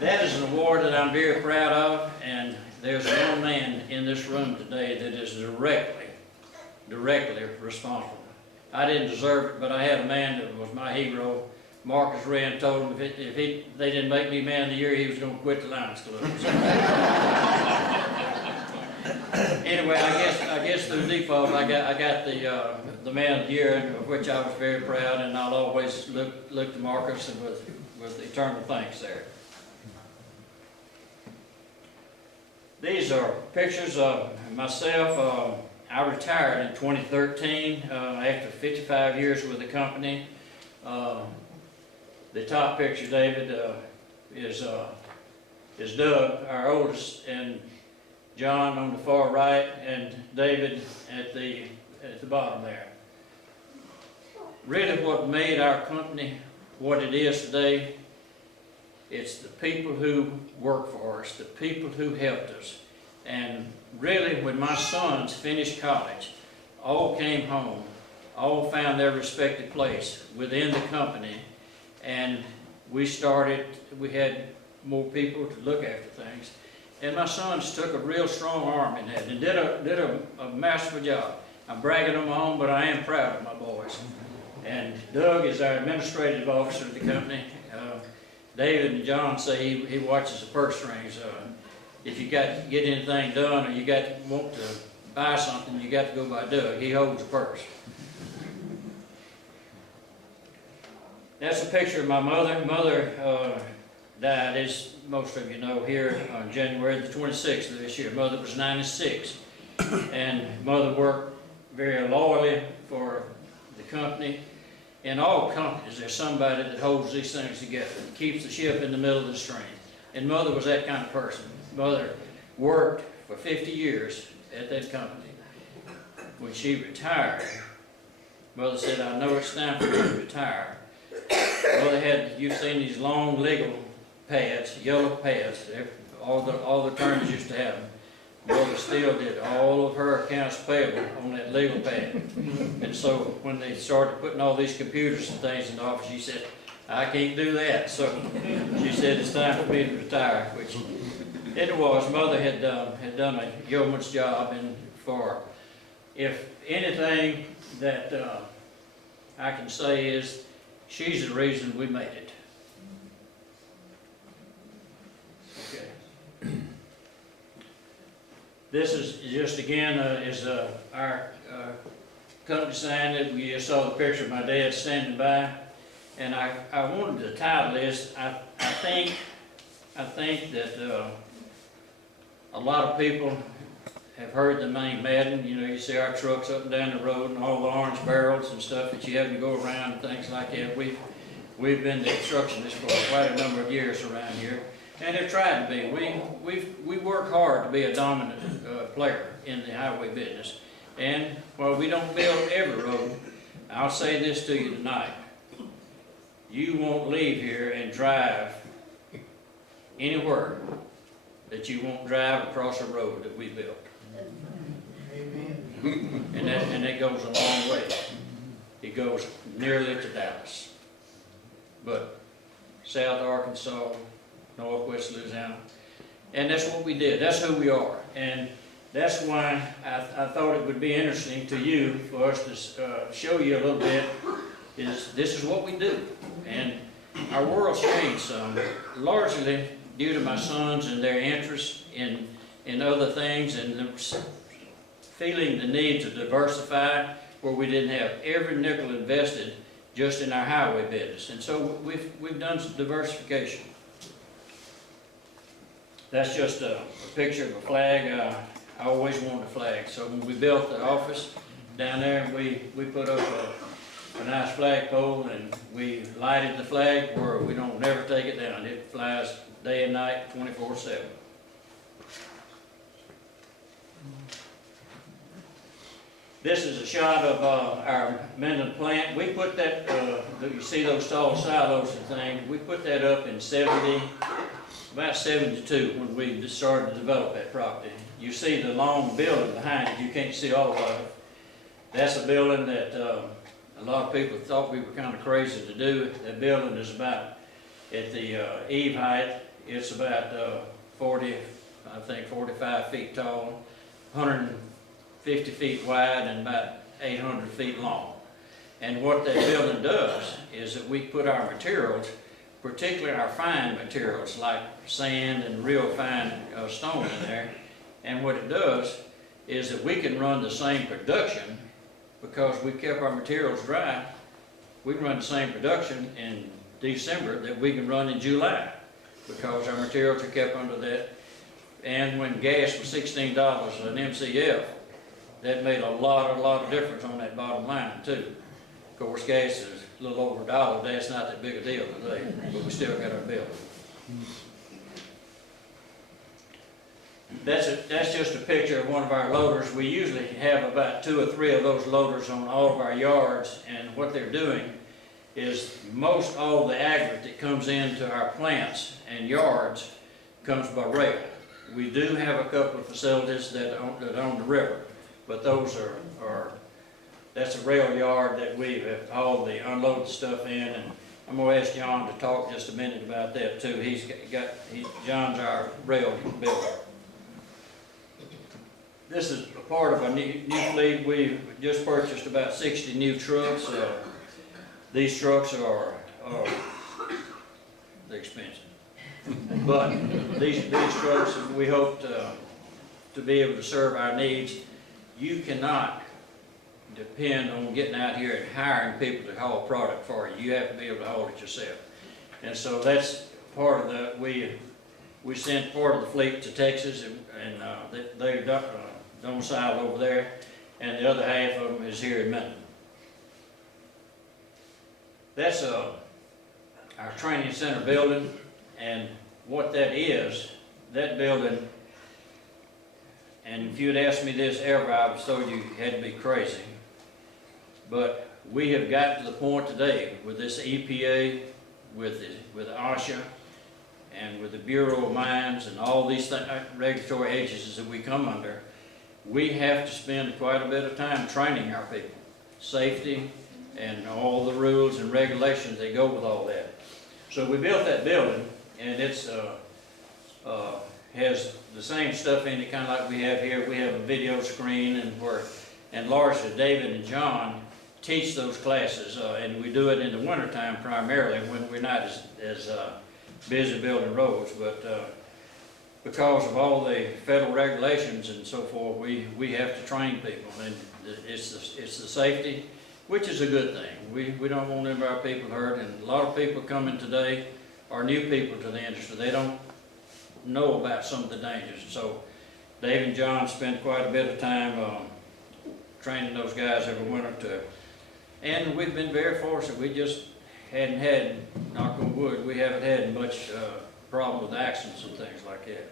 That is an award that I'm very proud of, and there's one man in this room today that is directly responsible. I didn't deserve it, but I had a man that was my hero. Marcus Wren told him if they didn't make me man of the year, he was going to quit the Lions Club. Anyway, I guess through default, I got the man of the year, of which I was very proud, and I'll always look to Marcus and with eternal thanks there. These are pictures of myself. I retired in 2013 after 55 years with the company. The top picture, David, is Doug, our oldest, and John on the far right, and David at the bottom there. Really, what made our company what it is today, it's the people who work for us, the people who helped us. And really, when my sons finished college, all came home, all found their respective place within the company, and we had more people to look after things. And my sons took a real strong arm in that and did a masterful job. I'm bragging on my own, but I am proud of my boys. And Doug is our administrative officer of the company. David and John say he watches the purse strings. If you got to get anything done or you want to buy something, you got to go by Doug. He holds the purse. That's a picture of my mother. Mother died, as most of you know, here on January the 26th of this year. Mother was 96. And Mother worked very loyally for the company. In all companies, there's somebody that holds these things together, keeps the ship in the middle of the stream. And Mother was that kind of person. Mother worked for 50 years at that company. When she retired, Mother said, I know it's time for me to retire. Mother you've seen these long legal pads, yellow pads, all the attorneys used to have them. Mother still did all of her accounts payable on that legal pad. And so when they started putting all these computers and things in the office, she said, I can't do that. So she said, it's time for me to retire, which it was. Mother had done a yeoman's job, and if anything that I can say is, she's the reason we made it. Okay. This is just, again, our company sign that we just saw the picture of my dad standing by. And I wanted to title this, I think that a lot of people have heard the name Madden. You know, you see our trucks up and down the road and all the orange barrels and stuff that you have to go around and things like that. We've been the constructionists for quite a number of years around here, and have tried to be. We work hard to be a dominant player in the highway business. And while we don't build every road, I'll say this to you tonight. You won't leave here and drive anywhere that you won't drive across a road that we built. And that goes a long way. It goes nearly to Dallas. But South Arkansas, Northwest Louisiana, and that's what we did. That's who we are. And that's why I thought it would be interesting to you for us to show you a little bit is this is what we do. And our world's changed some, largely due to my sons and their interest in other things and feeling the need to diversify where we didn't have every nickel invested just in our highway business. And so we've done some diversification. That's just a picture of a flag. I always wanted a flag. So when we built the office down there, we put up a nice flagpole and we lighted the flag where we don't never take it down. It flies day and night, 24/7. This is a shot of our Minden plant. We put that, you see those tall silos and things, we put that up in about 72 when we started to develop that property. You see the long building behind it, you can't see all of it. That's a building that a lot of people thought we were kind of crazy to do. That building is about, at the eave height, it's about 45 feet tall, 150 feet wide, and about 800 feet long. And what that building does is that we put our materials, particularly our fine materials like sand and real fine stone in there. And what it does is that we can run the same production because we kept our materials dry. We can run the same production in December that we can run in July because our materials are kept under that. And when gas was $16 an MCF, that made a lot of difference on that bottom line too. Of course, gas is a little over $1. That's not that big a deal today, but we still got our bill. That's just a picture of one of our loaders. We usually have about 2 or 3 of those loaders on all of our yards, and what they're doing is most all the aggregate that comes into our plants and yards comes by rail. We do have a couple of facilities that own the river, but those that's a rail yard that we have all the unloaded stuff in, and I'm going to ask John to talk just a minute about that too. John's our rail builder. This is a part of a new fleet. We've just purchased about 60 new trucks. These trucks are they're expensive, but these trucks we hope to be able to serve our needs. You cannot depend on getting out here and hiring people to haul product for you. You have to be able to haul it yourself. And so that's part of the, we sent part of the fleet to Texas, and they're domiciled over there, and the other half of them is here in Minden. That's our training center building, and what that is, that building, and if you'd asked me this ever, I would have told you had to be crazy. But we have got to the point today with this EPA, with OSHA, and with the Bureau of Mines and all these regulatory agencies that we come under, we have to spend quite a bit of time training our people. Safety and all the rules and regulations that go with all that. So we built that building, and it's has the same stuff in it, kind of like we have here. We have a video screen, and largely David and John teach those classes, and we do it in the wintertime primarily when we're not as busy building roads, but because of all the federal regulations and so forth, we have to train people, and it's the safety, which is a good thing. We don't want any of our people hurt, and a lot of people coming today are new people to the industry. They don't know about some of the dangers. So Dave and John spend quite a bit of time training those guys every winter and we've been very fortunate. We just hadn't had, knock on wood, we haven't had much problem with accidents and things like that.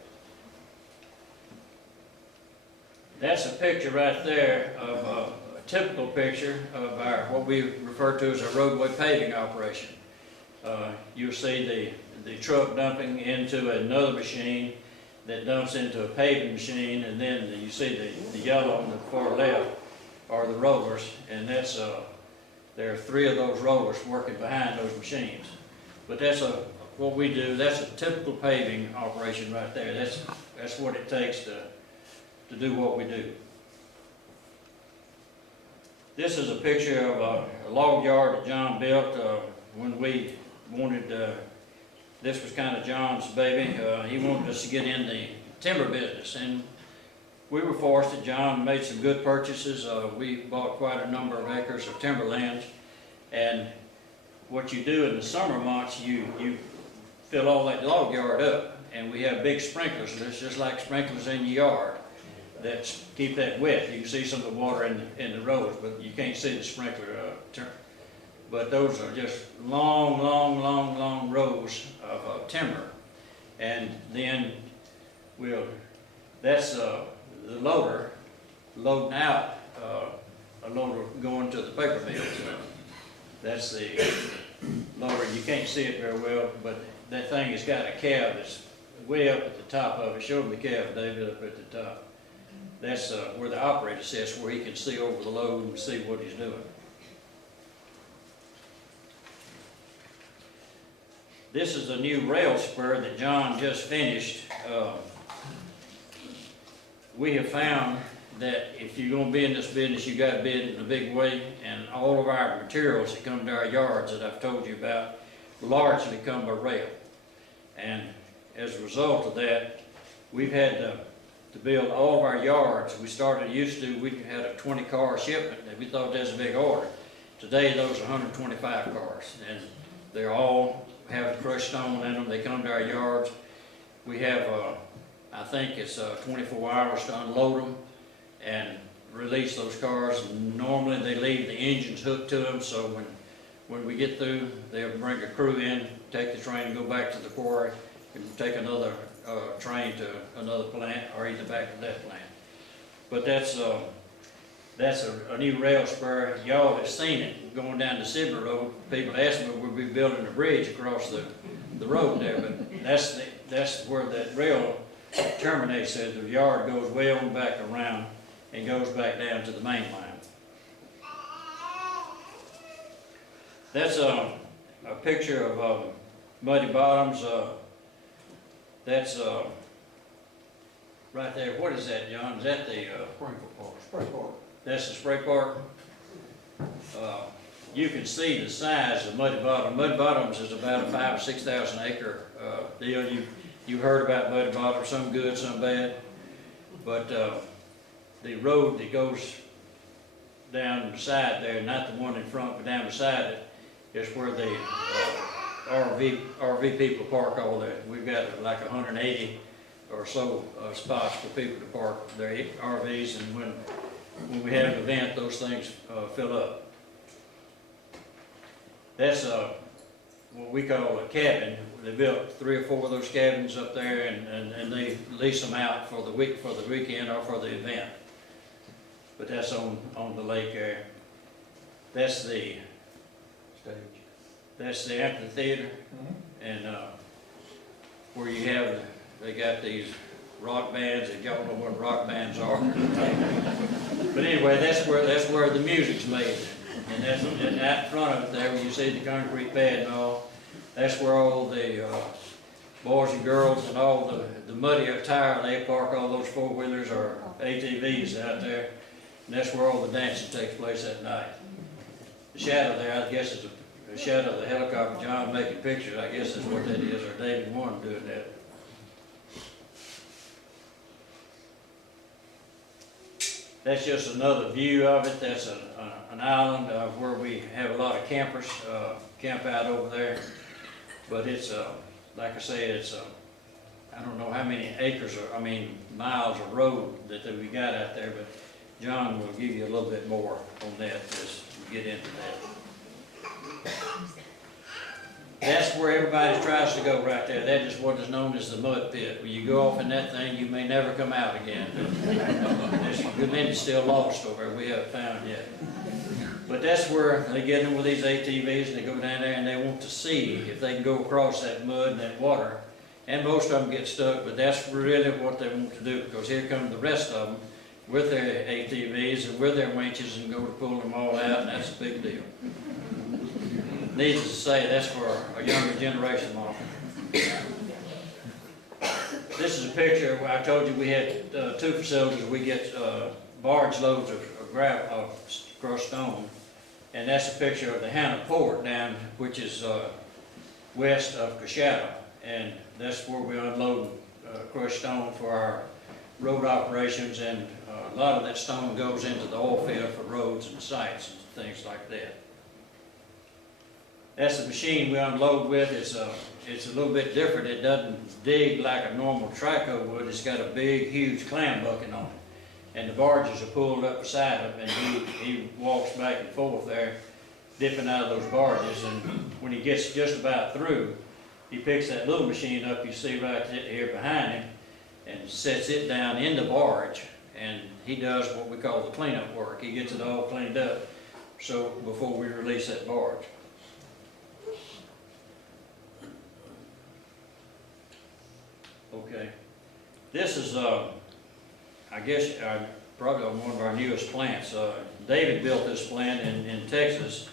That's a picture right there of a typical picture of our, what we refer to as our roadway paving operation. You'll see the truck dumping into another machine that dumps into a paving machine, and then you see the yellow on the far left are the rollers, and that's there are 3 of those rollers working behind those machines. But that's what we do. That's a typical paving operation right there. That's what it takes to do what we do. This is a picture of a log yard that John built when we wanted, this was kind of John's baby. He wanted us to get in the timber business, and we were forced to. John made some good purchases. We bought quite a number of acres of timberlands, and what you do in the summer months, you fill all that log yard up, and we have big sprinklers. It's just like sprinklers in your yard that keep that wet. You can see some of the water in the roads, but you can't see the sprinkler. But those are just long rows of timber, and then that's the loader loading out a loader going to the paper mills. That's the loader. You can't see it very well, but that thing has got a cab that's way up at the top of it. Show them the cab, David, up at the top. That's where the operator sits, where he can see over the load and see what he's doing. This is a new rail spur that John just finished. We have found that if you're going to be in this business, you got to bid in a big way, and all of our materials that come to our yards that I've told you about largely come by rail. And as a result of that, we've had to build all of our yards. We had a 20-car shipment, and we thought that's a big order. Today, those are 125 cars, and they're all have crushed stone in them. They come to our yards. We have, I think it's 24 hours to unload them and release those cars. Normally they leave the engines hooked to them, so when we get through, they'll bring a crew in, take the train and go back to the quarry and take another train to another plant or either back to that plant. But that's a new rail spur. Y'all have seen it going down the Sibley Road. People ask me if we'll be building a bridge across the road there, but that's where that rail terminates. So the yard goes way on back around and goes back down to the main line. That's a picture of Muddy Bottoms. That's right there. What is that, John? Is that the Spray park. That's the spray park? You can see the size of Muddy Bottoms. Muddy Bottoms is about a 5,000 or 6,000 acre deal. You've heard about Muddy Bottoms, some good, some bad. But the road that goes down the side there, not the one in front, but down beside it, is where the RV people park all that. We've got like 180 or so spots for people to park their RVs, and when we have an event, those things fill up. That's what we call a cabin. They built 3 or 4 of those cabins up there, and they lease them out for the weekend or for the event. But that's on the lake there. That's the stage. That's the amphitheater, and where you have, they got these rock bands, and y'all know what rock bands are. But anyway, that's where the music's made, and that's out in front of it there, where you see the concrete pad and all. That's where all the boys and girls and all the muddy attire, they park all those 4-wheelers or ATVs out there, and that's where all the dancing takes place at night. The shadow there, I guess is a shadow of the helicopter, John making pictures, I guess is what that is, or David Warren doing that. That's just another view of it. That's an island where we have a lot of campers camp out over there. But it's, like I say, it's, I don't know how many acres or, miles of road that we got out there, but John will give you a little bit more on that as we get into that. That's where everybody tries to go right there. That is what is known as the mud pit. When you go off in that thing, you may never come out again. There's good many still lost over there we haven't found yet. But that's where they get in with these ATVs and they go down there and they want to see if they can go across that mud and that water. And most of them get stuck, but that's really what they want to do, because here come the rest of them with their ATVs and with their winches and go to pull them all out, and that's a big deal. Needless to say, that's for a younger generation, Martha. This is a picture where I told you we had two facilities. We get barge loads of gravel, of crushed stone, and that's a picture of the Hannah Port down, which is west of Coshada, and that's where we unload crushed stone for our road operations, and a lot of that stone goes into the oil field for roads and sites and things like that. That's the machine we unload with. It's a little bit different. It doesn't dig like a normal traco would. It's got a big, huge clam bucket on it. And the barges are pulled up beside him, and he walks back and forth there, dipping out of those barges. And when he gets just about through, he picks that little machine up you see right here behind him and sets it down in the barge. And he does what we call the cleanup work. He gets it all cleaned up so before we release that barge. Okay, this is, I guess, probably one of our newest plants. David built this plant in Texas.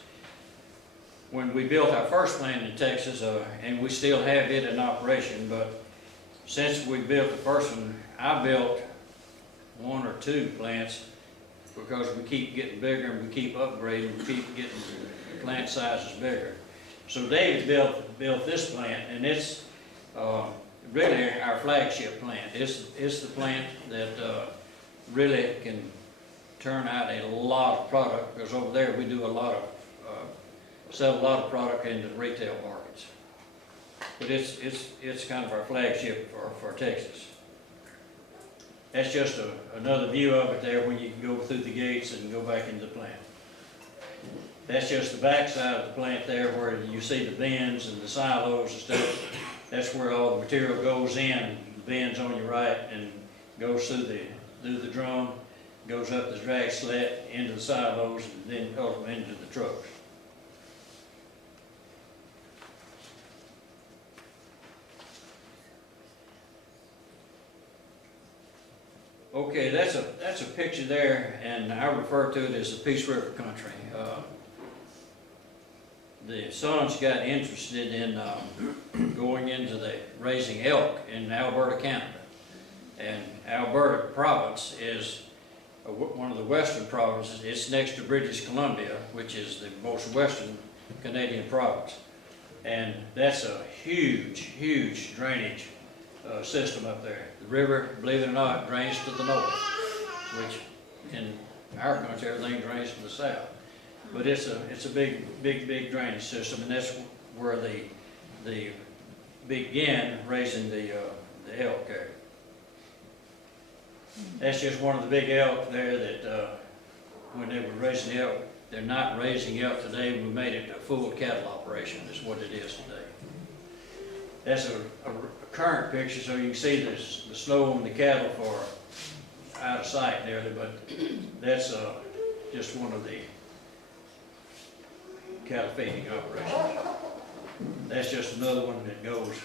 When we built our first plant in Texas, and we still have it in operation, but since we built the first one, I built one or two plants because we keep getting bigger and we keep upgrading, we keep getting the plant sizes bigger. So David built this plant, and it's really our flagship plant. It's the plant that really can turn out a lot of product, because over there we do sell a lot of product into the retail markets. But it's kind of our flagship for Texas. That's just another view of it there when you can go through the gates and go back into the plant. That's just the back side of the plant there where you see the bins and the silos and stuff. That's where all the material goes in, the bins on your right, and goes through the drum, goes up the drag sled into the silos, and then goes into the trucks. Okay, that's a picture there, and I refer to it as the Peace River country. The sons got interested in going into the raising elk in Alberta, Canada. And Alberta province is one of the western provinces. It's next to British Columbia, which is the most western Canadian province. And that's a huge, huge drainage system up there. The river, believe it or not, drains to the north, which in our country everything drains to the south. But it's a big drainage system, and that's where they began raising the elk there. That's just one of the big elk there that when they were raising the elk, they're not raising elk today. We made it a full cattle operation. Is what it is today. That's a current picture, so you can see the snow on the cattle for out of sight there, but that's just one of the cattle feeding operations. That's just another one that goes.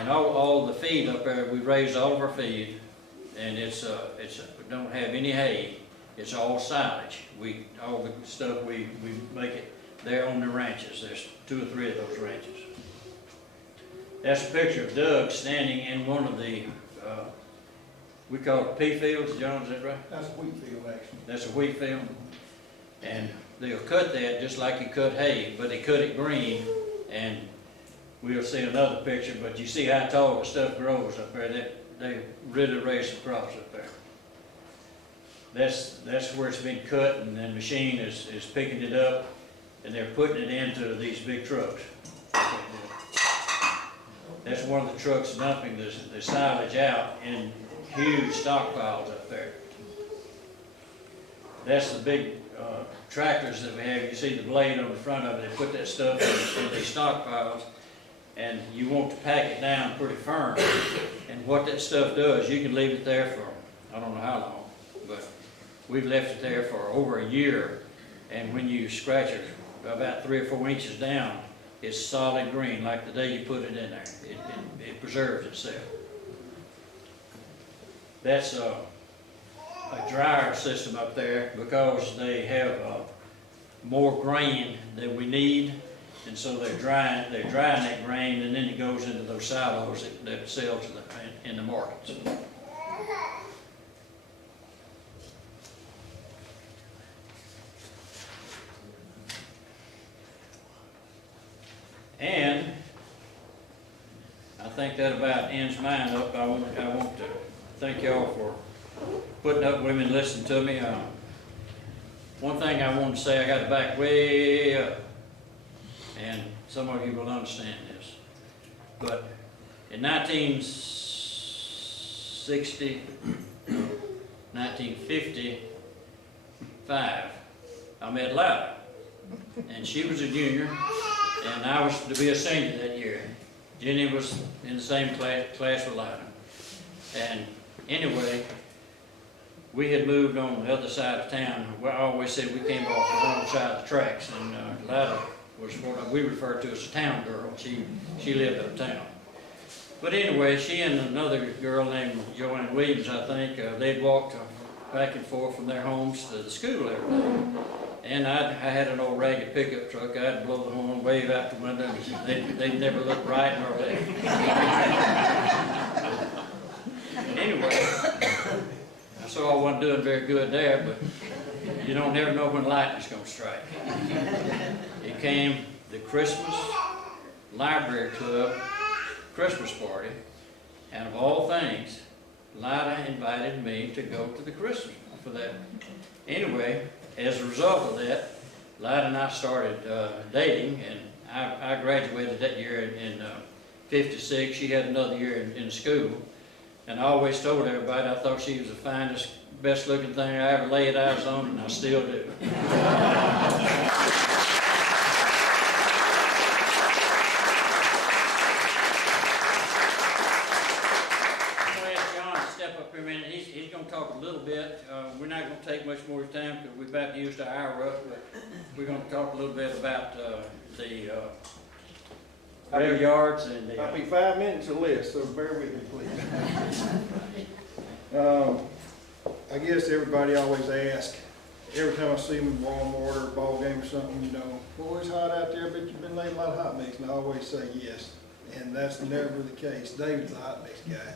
And all the feed up there, we raise all of our feed, and we don't have any hay. It's all silage. All the stuff we make it there on the ranches. There's 2 or 3 of those ranches. That's a picture of Doug standing in one of the we call it pea fields. John, is that right? That's a wheat field, actually. That's a wheat field. And they'll cut that just like you cut hay, but they cut it green, and we'll see another picture, but you see how tall the stuff grows up there. They really raise the crops up there. That's where it's been cut, and then machine is picking it up, and they're putting it into these big trucks. That's one of the trucks dumping the silage out in huge stockpiles up there. That's the big tractors that we have. You see the blade on the front of it. They put that stuff in these stockpiles, and you want to pack it down pretty firm. And what that stuff does, you can leave it there for, I don't know how long, but we've left it there for over a year, and when you scratch it about 3 or 4 inches down, it's solid green, like the day you put it in there. It preserves itself. That's a dryer system up there because they have more grain than we need, and so they're drying that grain, and then it goes into those silos that sell in the markets. And I think that about ends mine up. I want to thank y'all for putting up with me and listening to me. One thing I wanted to say, I got to back way up, and some of you will understand this. But in 1955, I met Loudon, and she was a junior, and I was to be a senior that year. Jenny was in the same class with Loudon. And anyway, we had moved on the other side of town. Well, I always said we came off the wrong side of the tracks, and Loudon was what we referred to as a town girl. She lived uptown. But anyway, she and another girl named Joanne Williams, I think, they'd walked back and forth from their homes to the school every day. And I had an old ragged pickup truck. I'd blow the horn, wave out the window, and they'd never look right nor left. Anyway, so I wasn't doing very good there, but you don't never know when lightning's going to strike. It came the Christmas Library Club Christmas party, and of all things, Lida invited me to go to the Christmas for that. Anyway, as a result of that, Lida and I started dating, and I graduated that year in '56. She had another year in school, and I always told everybody I thought she was the finest, best looking thing I ever laid eyes on, and I still do. He's going to talk a little bit. We're not going to take much more time because we've about used our hour up, but we're going to talk a little bit about the rail yards and the... I'll be 5 minutes or less, so bear with me, please. I guess everybody always asks, every time I see them in Walmart or a ball game or something, you know, boy, it's hot out there, but you've been laying a lot of hot mix, and I always say yes. And that's never the case. David's the hot mix guy.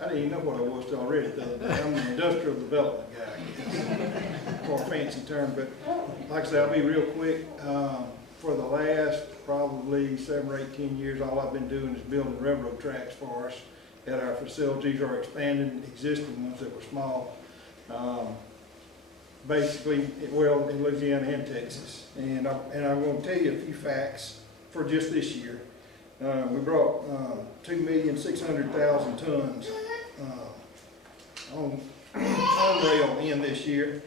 I didn't even know what I was already the other day. I'm the industrial development guy, I guess, for a fancy term. But like I said, I'll be real quick. For the last probably 7 or 8, 10 years, all I've been doing is building railroad tracks for us at our facilities or expanding existing ones that were small. Basically, well, in Louisiana and Texas. And I'm going to tell you a few facts for just this year. We brought 2,600,000 tons on rail in this year.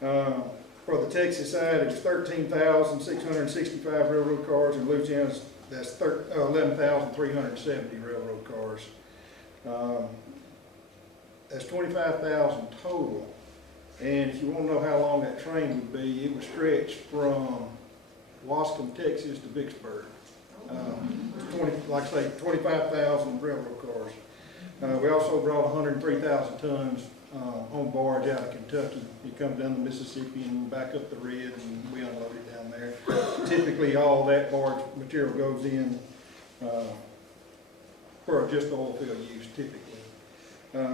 For the Texas side, it was 13,665 railroad cars. In Louisiana, that's 11,370 railroad cars. That's 25,000 total. And if you want to know how long that train would be, it would stretch from Wascom, Texas to Vicksburg. Like I say, 25,000 railroad cars. We also brought 103,000 tons on barge out of Kentucky. It comes down the Mississippi and back up the Red, and we unload it down there. Typically, all that barge material goes in for just oil field use, typically.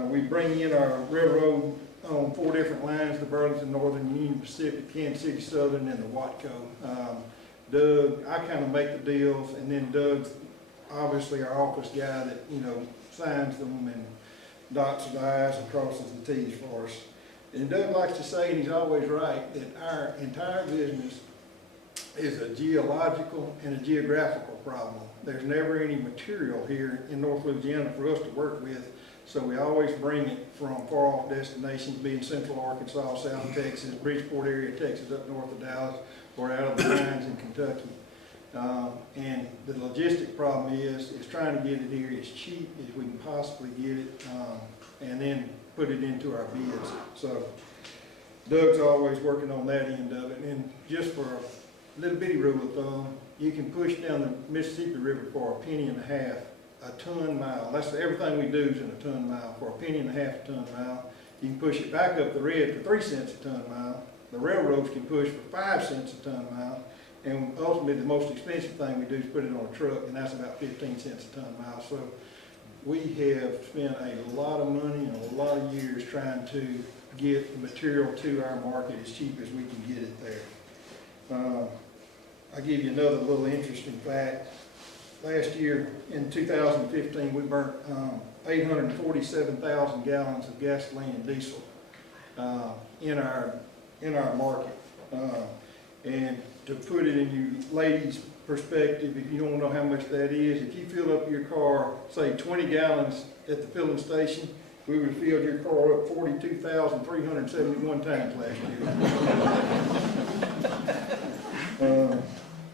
We bring in our railroad on 4 different lines, the Burlington Northern, Union Pacific, Kansas City Southern, and the Watco. Doug, I kind of make the deals, and then Doug's obviously our office guy that, you know, signs them and dots the i's and crosses the t's for us. And Doug likes to say, and he's always right, that our entire business is a geological and a geographical problem. There's never any material here in North Louisiana for us to work with, so we always bring it from far-off destinations, being Central Arkansas, South Texas, Bridgeport area, Texas, up north of Dallas, or out of the mines in Kentucky. And the logistic problem is trying to get it here as cheap as we can possibly get it, and then put it into our bids. So Doug's always working on that end of it. And just for a little bitty rule of thumb, you can push down the Mississippi River for $0.015 a ton mile. That's everything we do is in a ton mile, for $0.015 a ton mile. You can push it back up the red for 3 cents a ton mile. The railroads can push for 5 cents a ton mile. And ultimately, the most expensive thing we do is put it on a truck, and that's about 15 cents a ton mile. So we have spent a lot of money and a lot of years trying to get the material to our market as cheap as we can get it there. I'll give you another little interesting fact. Last year, in 2015, we burnt 847,000 gallons of gasoline and diesel in our market. And to put it in you ladies' perspective, if you don't know how much that is, if you fill up your car, say 20 gallons at the filling station, we would have filled your car up 42,371 times last year.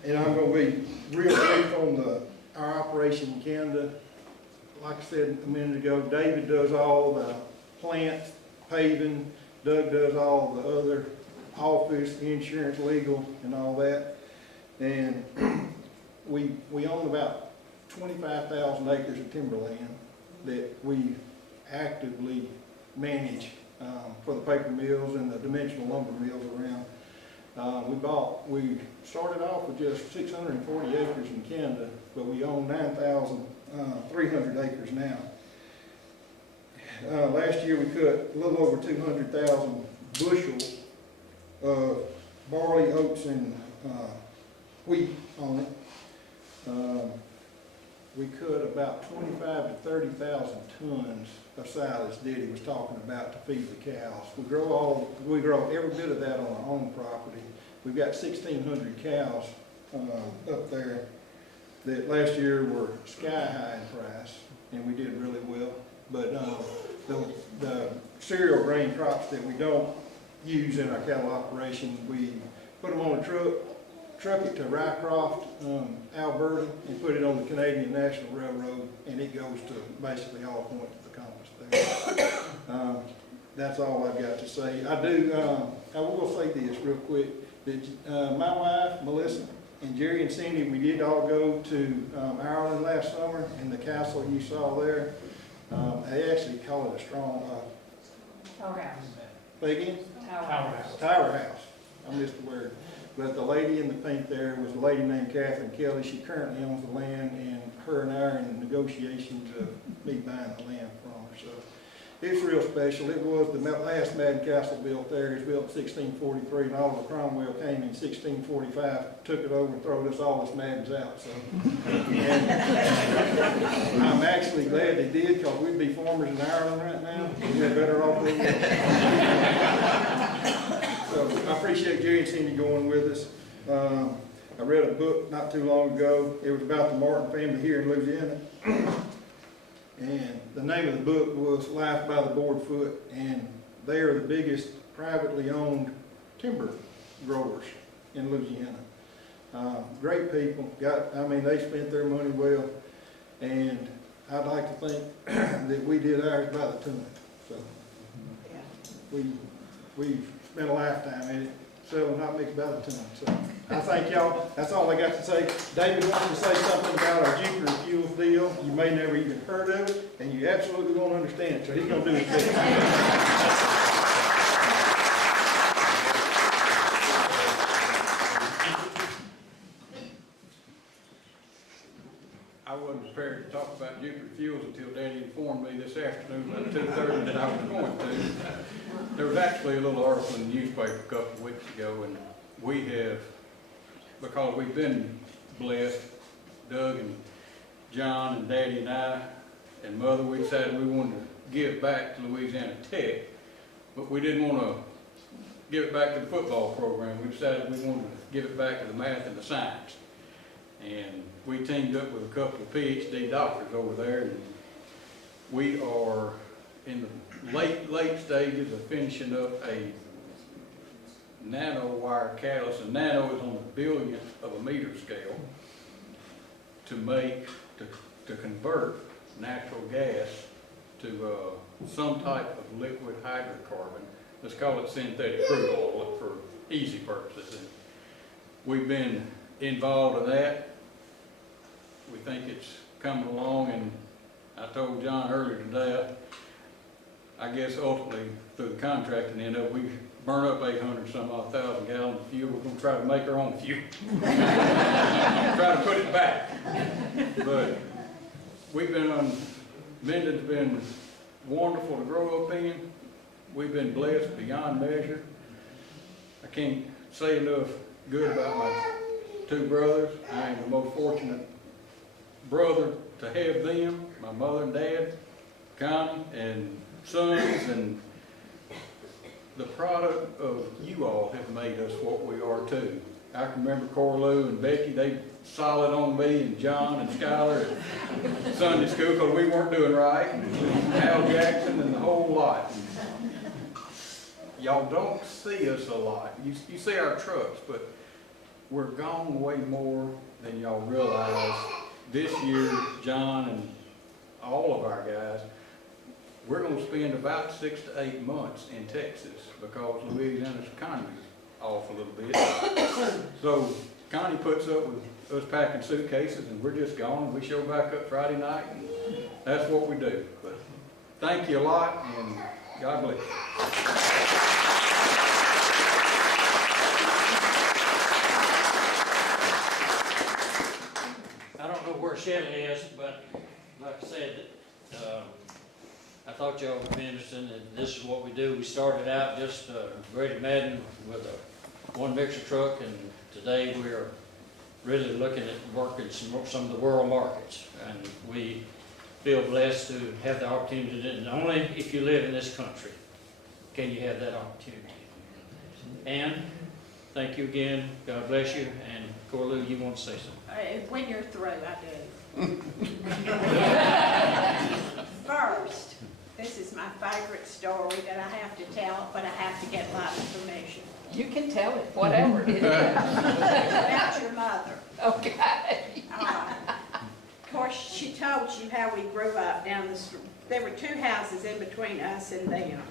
And I'm going to be real brief on our operation in Canada. Like I said a minute ago, David does all the plant, paving, Doug does all the other office, insurance, legal, and all that. And we own about 25,000 acres of timberland that we actively manage for the paper mills and the dimensional lumber mills around. We started off with just 640 acres in Canada, but we own 9,300 acres now. Last year we cut a little over 200,000 bushels of barley, oats, and wheat on it. We cut about 25,000 to 30,000 tons of silage Diddy was talking about to feed the cows. We grow every bit of that on our own property. We've got 1,600 cows up there that last year were sky high in price, and we did really well. But the cereal grain crops that we don't use in our cattle operation, we put them on a truck it to Rycroft, Alberta, and put it on the Canadian National Railroad, and it goes to basically all points of the compass there. That's all I've got to say. I will say this real quick, that my wife, Melissa, and Jerry and Cindy, we did all go to Ireland last summer, and the castle you saw there, they actually call it a strong, Tower house. say again? Tower house. Tower house. I missed the word. But the lady in the pink there was a lady named Catherine Kelly. She currently owns the land, and her and I are in negotiations of me buying the land from her. So it's real special. It was the last Madden castle built there. It was built in 1643, and Oliver Cromwell came in 1645, took it over and threw us all his Maddens out. So and I'm actually glad they did, because we'd be farmers in Ireland right now. We're better off than we are. So I appreciate Jerry and Cindy going with us. I read a book not too long ago. It was about the Martin family here in Louisiana. And the name of the book was Life by the Board Foot. And they are the biggest privately owned timber growers in Louisiana. Great people. They spent their money well. And I'd like to think that we did ours by the ton. So we've spent a lifetime in it, selling hot mix by the ton. So I thank y'all. That's all I got to say. David wants to say something about our Jupiter Fuels deal. You may never even heard of it, and you absolutely won't understand it. So he's going to do his best. I wasn't prepared to talk about Jupiter Fuels until Daddy informed me this afternoon about 2:30 that I was going to. There was actually a little article in the newspaper a couple of weeks ago, and we have, because we've been blessed, Doug and John and Daddy and I and Mother, we decided we wanted to give back to Louisiana Tech, but we didn't want to give it back to the football program. We decided we wanted to give it back to the math and the science. And we teamed up with a couple of PhD doctors over there, and we are in the late stages of finishing up a nanowire catalyst, and nano is on the billionth of a meter scale, to convert natural gas to some type of liquid hydrocarbon. Let's call it synthetic crude oil for easy purposes. And we've been involved in that. We think it's coming along, and I told John earlier today, I guess ultimately through the contracting end of it, we burn up 800 some odd thousand gallons of fuel. We're gonna try to make our own fuel. Try to put it back. But we've been on, Minden's been wonderful to grow up in. We've been blessed beyond measure. I can't say enough good about my two brothers. I am the most fortunate brother to have them, my mother and dad, Connie, and sons, and the product of you all have made us what we are too. I can remember Corlew and Becky, they solid on me, and John and Skylar at Sunday school because we weren't doing right, and Al Jackson and the whole lot. Y'all don't see us a lot. You see our trucks, but we're gone way more than y'all realize. This year, John and all of our guys, we're going to spend about 6 to 8 months in Texas because Louisiana's economy is off a little bit. So Connie puts up with us packing suitcases, and we're just gone. We show back up Friday night, and that's what we do. But thank you a lot, and God bless you. I don't know where Shelley is, but like I said, I thought y'all would be interested, and this is what we do. We started out just graded Madden with one mixer truck, and today we are really looking at working some of the world markets, and we feel blessed to have the opportunity, and only if you live in this country can you have that opportunity. And thank you again. God bless you. And Corlew, you want to say something? When you're through, I do. First, this is my favorite story that I have to tell, but I have to get a lot of permission. You can tell it, whatever it is. About your mother. Okay. Of course, she told you how we grew up down the street. There were 2 houses in between us and them.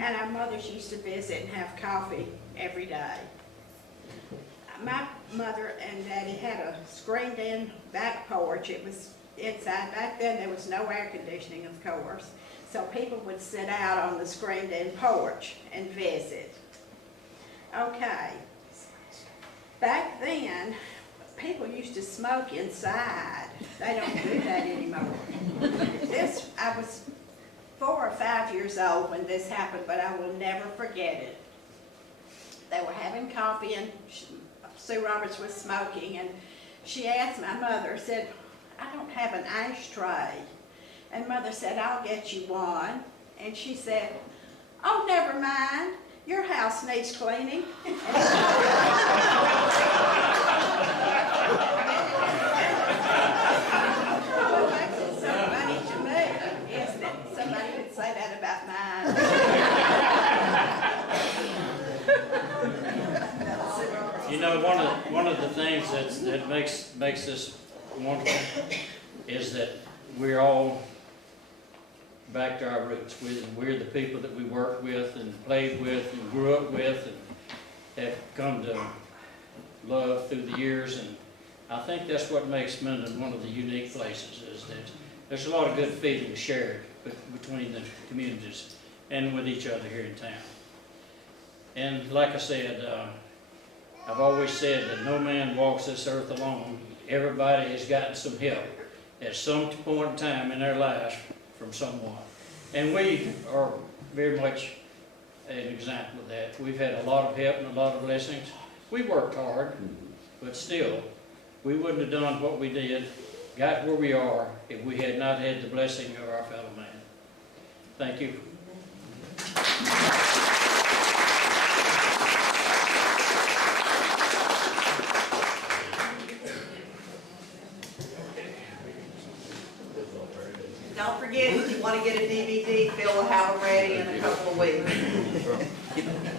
And our mothers used to visit and have coffee every day. My mother and Daddy had a screened-in back porch. It was inside. Back then, there was no air conditioning, of course. So people would sit out on the screened-in porch and visit. Okay. Back then, people used to smoke inside. They don't do that anymore. I was 4 or 5 years old when this happened, but I will never forget it. They were having coffee, and Sue Roberts was smoking, and she asked my mother, said, I don't have an ashtray. And Mother said, I'll get you one. And she said, oh, never mind. Your house needs cleaning. What makes it so funny to me is that somebody would say that about mine. You know, one of the things that makes this wonderful is that we're all back to our roots. We're the people that we worked with and played with and grew up with and have come to love through the years. And I think that's what makes Minden one of the unique places, is that there's a lot of good feelings shared between the communities and with each other here in town. And like I said, I've always said that no man walks this earth alone. everybody has gotten some help at some point in time in their lives from someone. And we are very much an example of that. We've had a lot of help and a lot of blessings. We worked hard, but still, we wouldn't have done what we did, got where we are, if we had not had the blessing of our fellow man. Thank you. Don't forget, if you want to get a DVD, Phil will have them ready in a couple of weeks.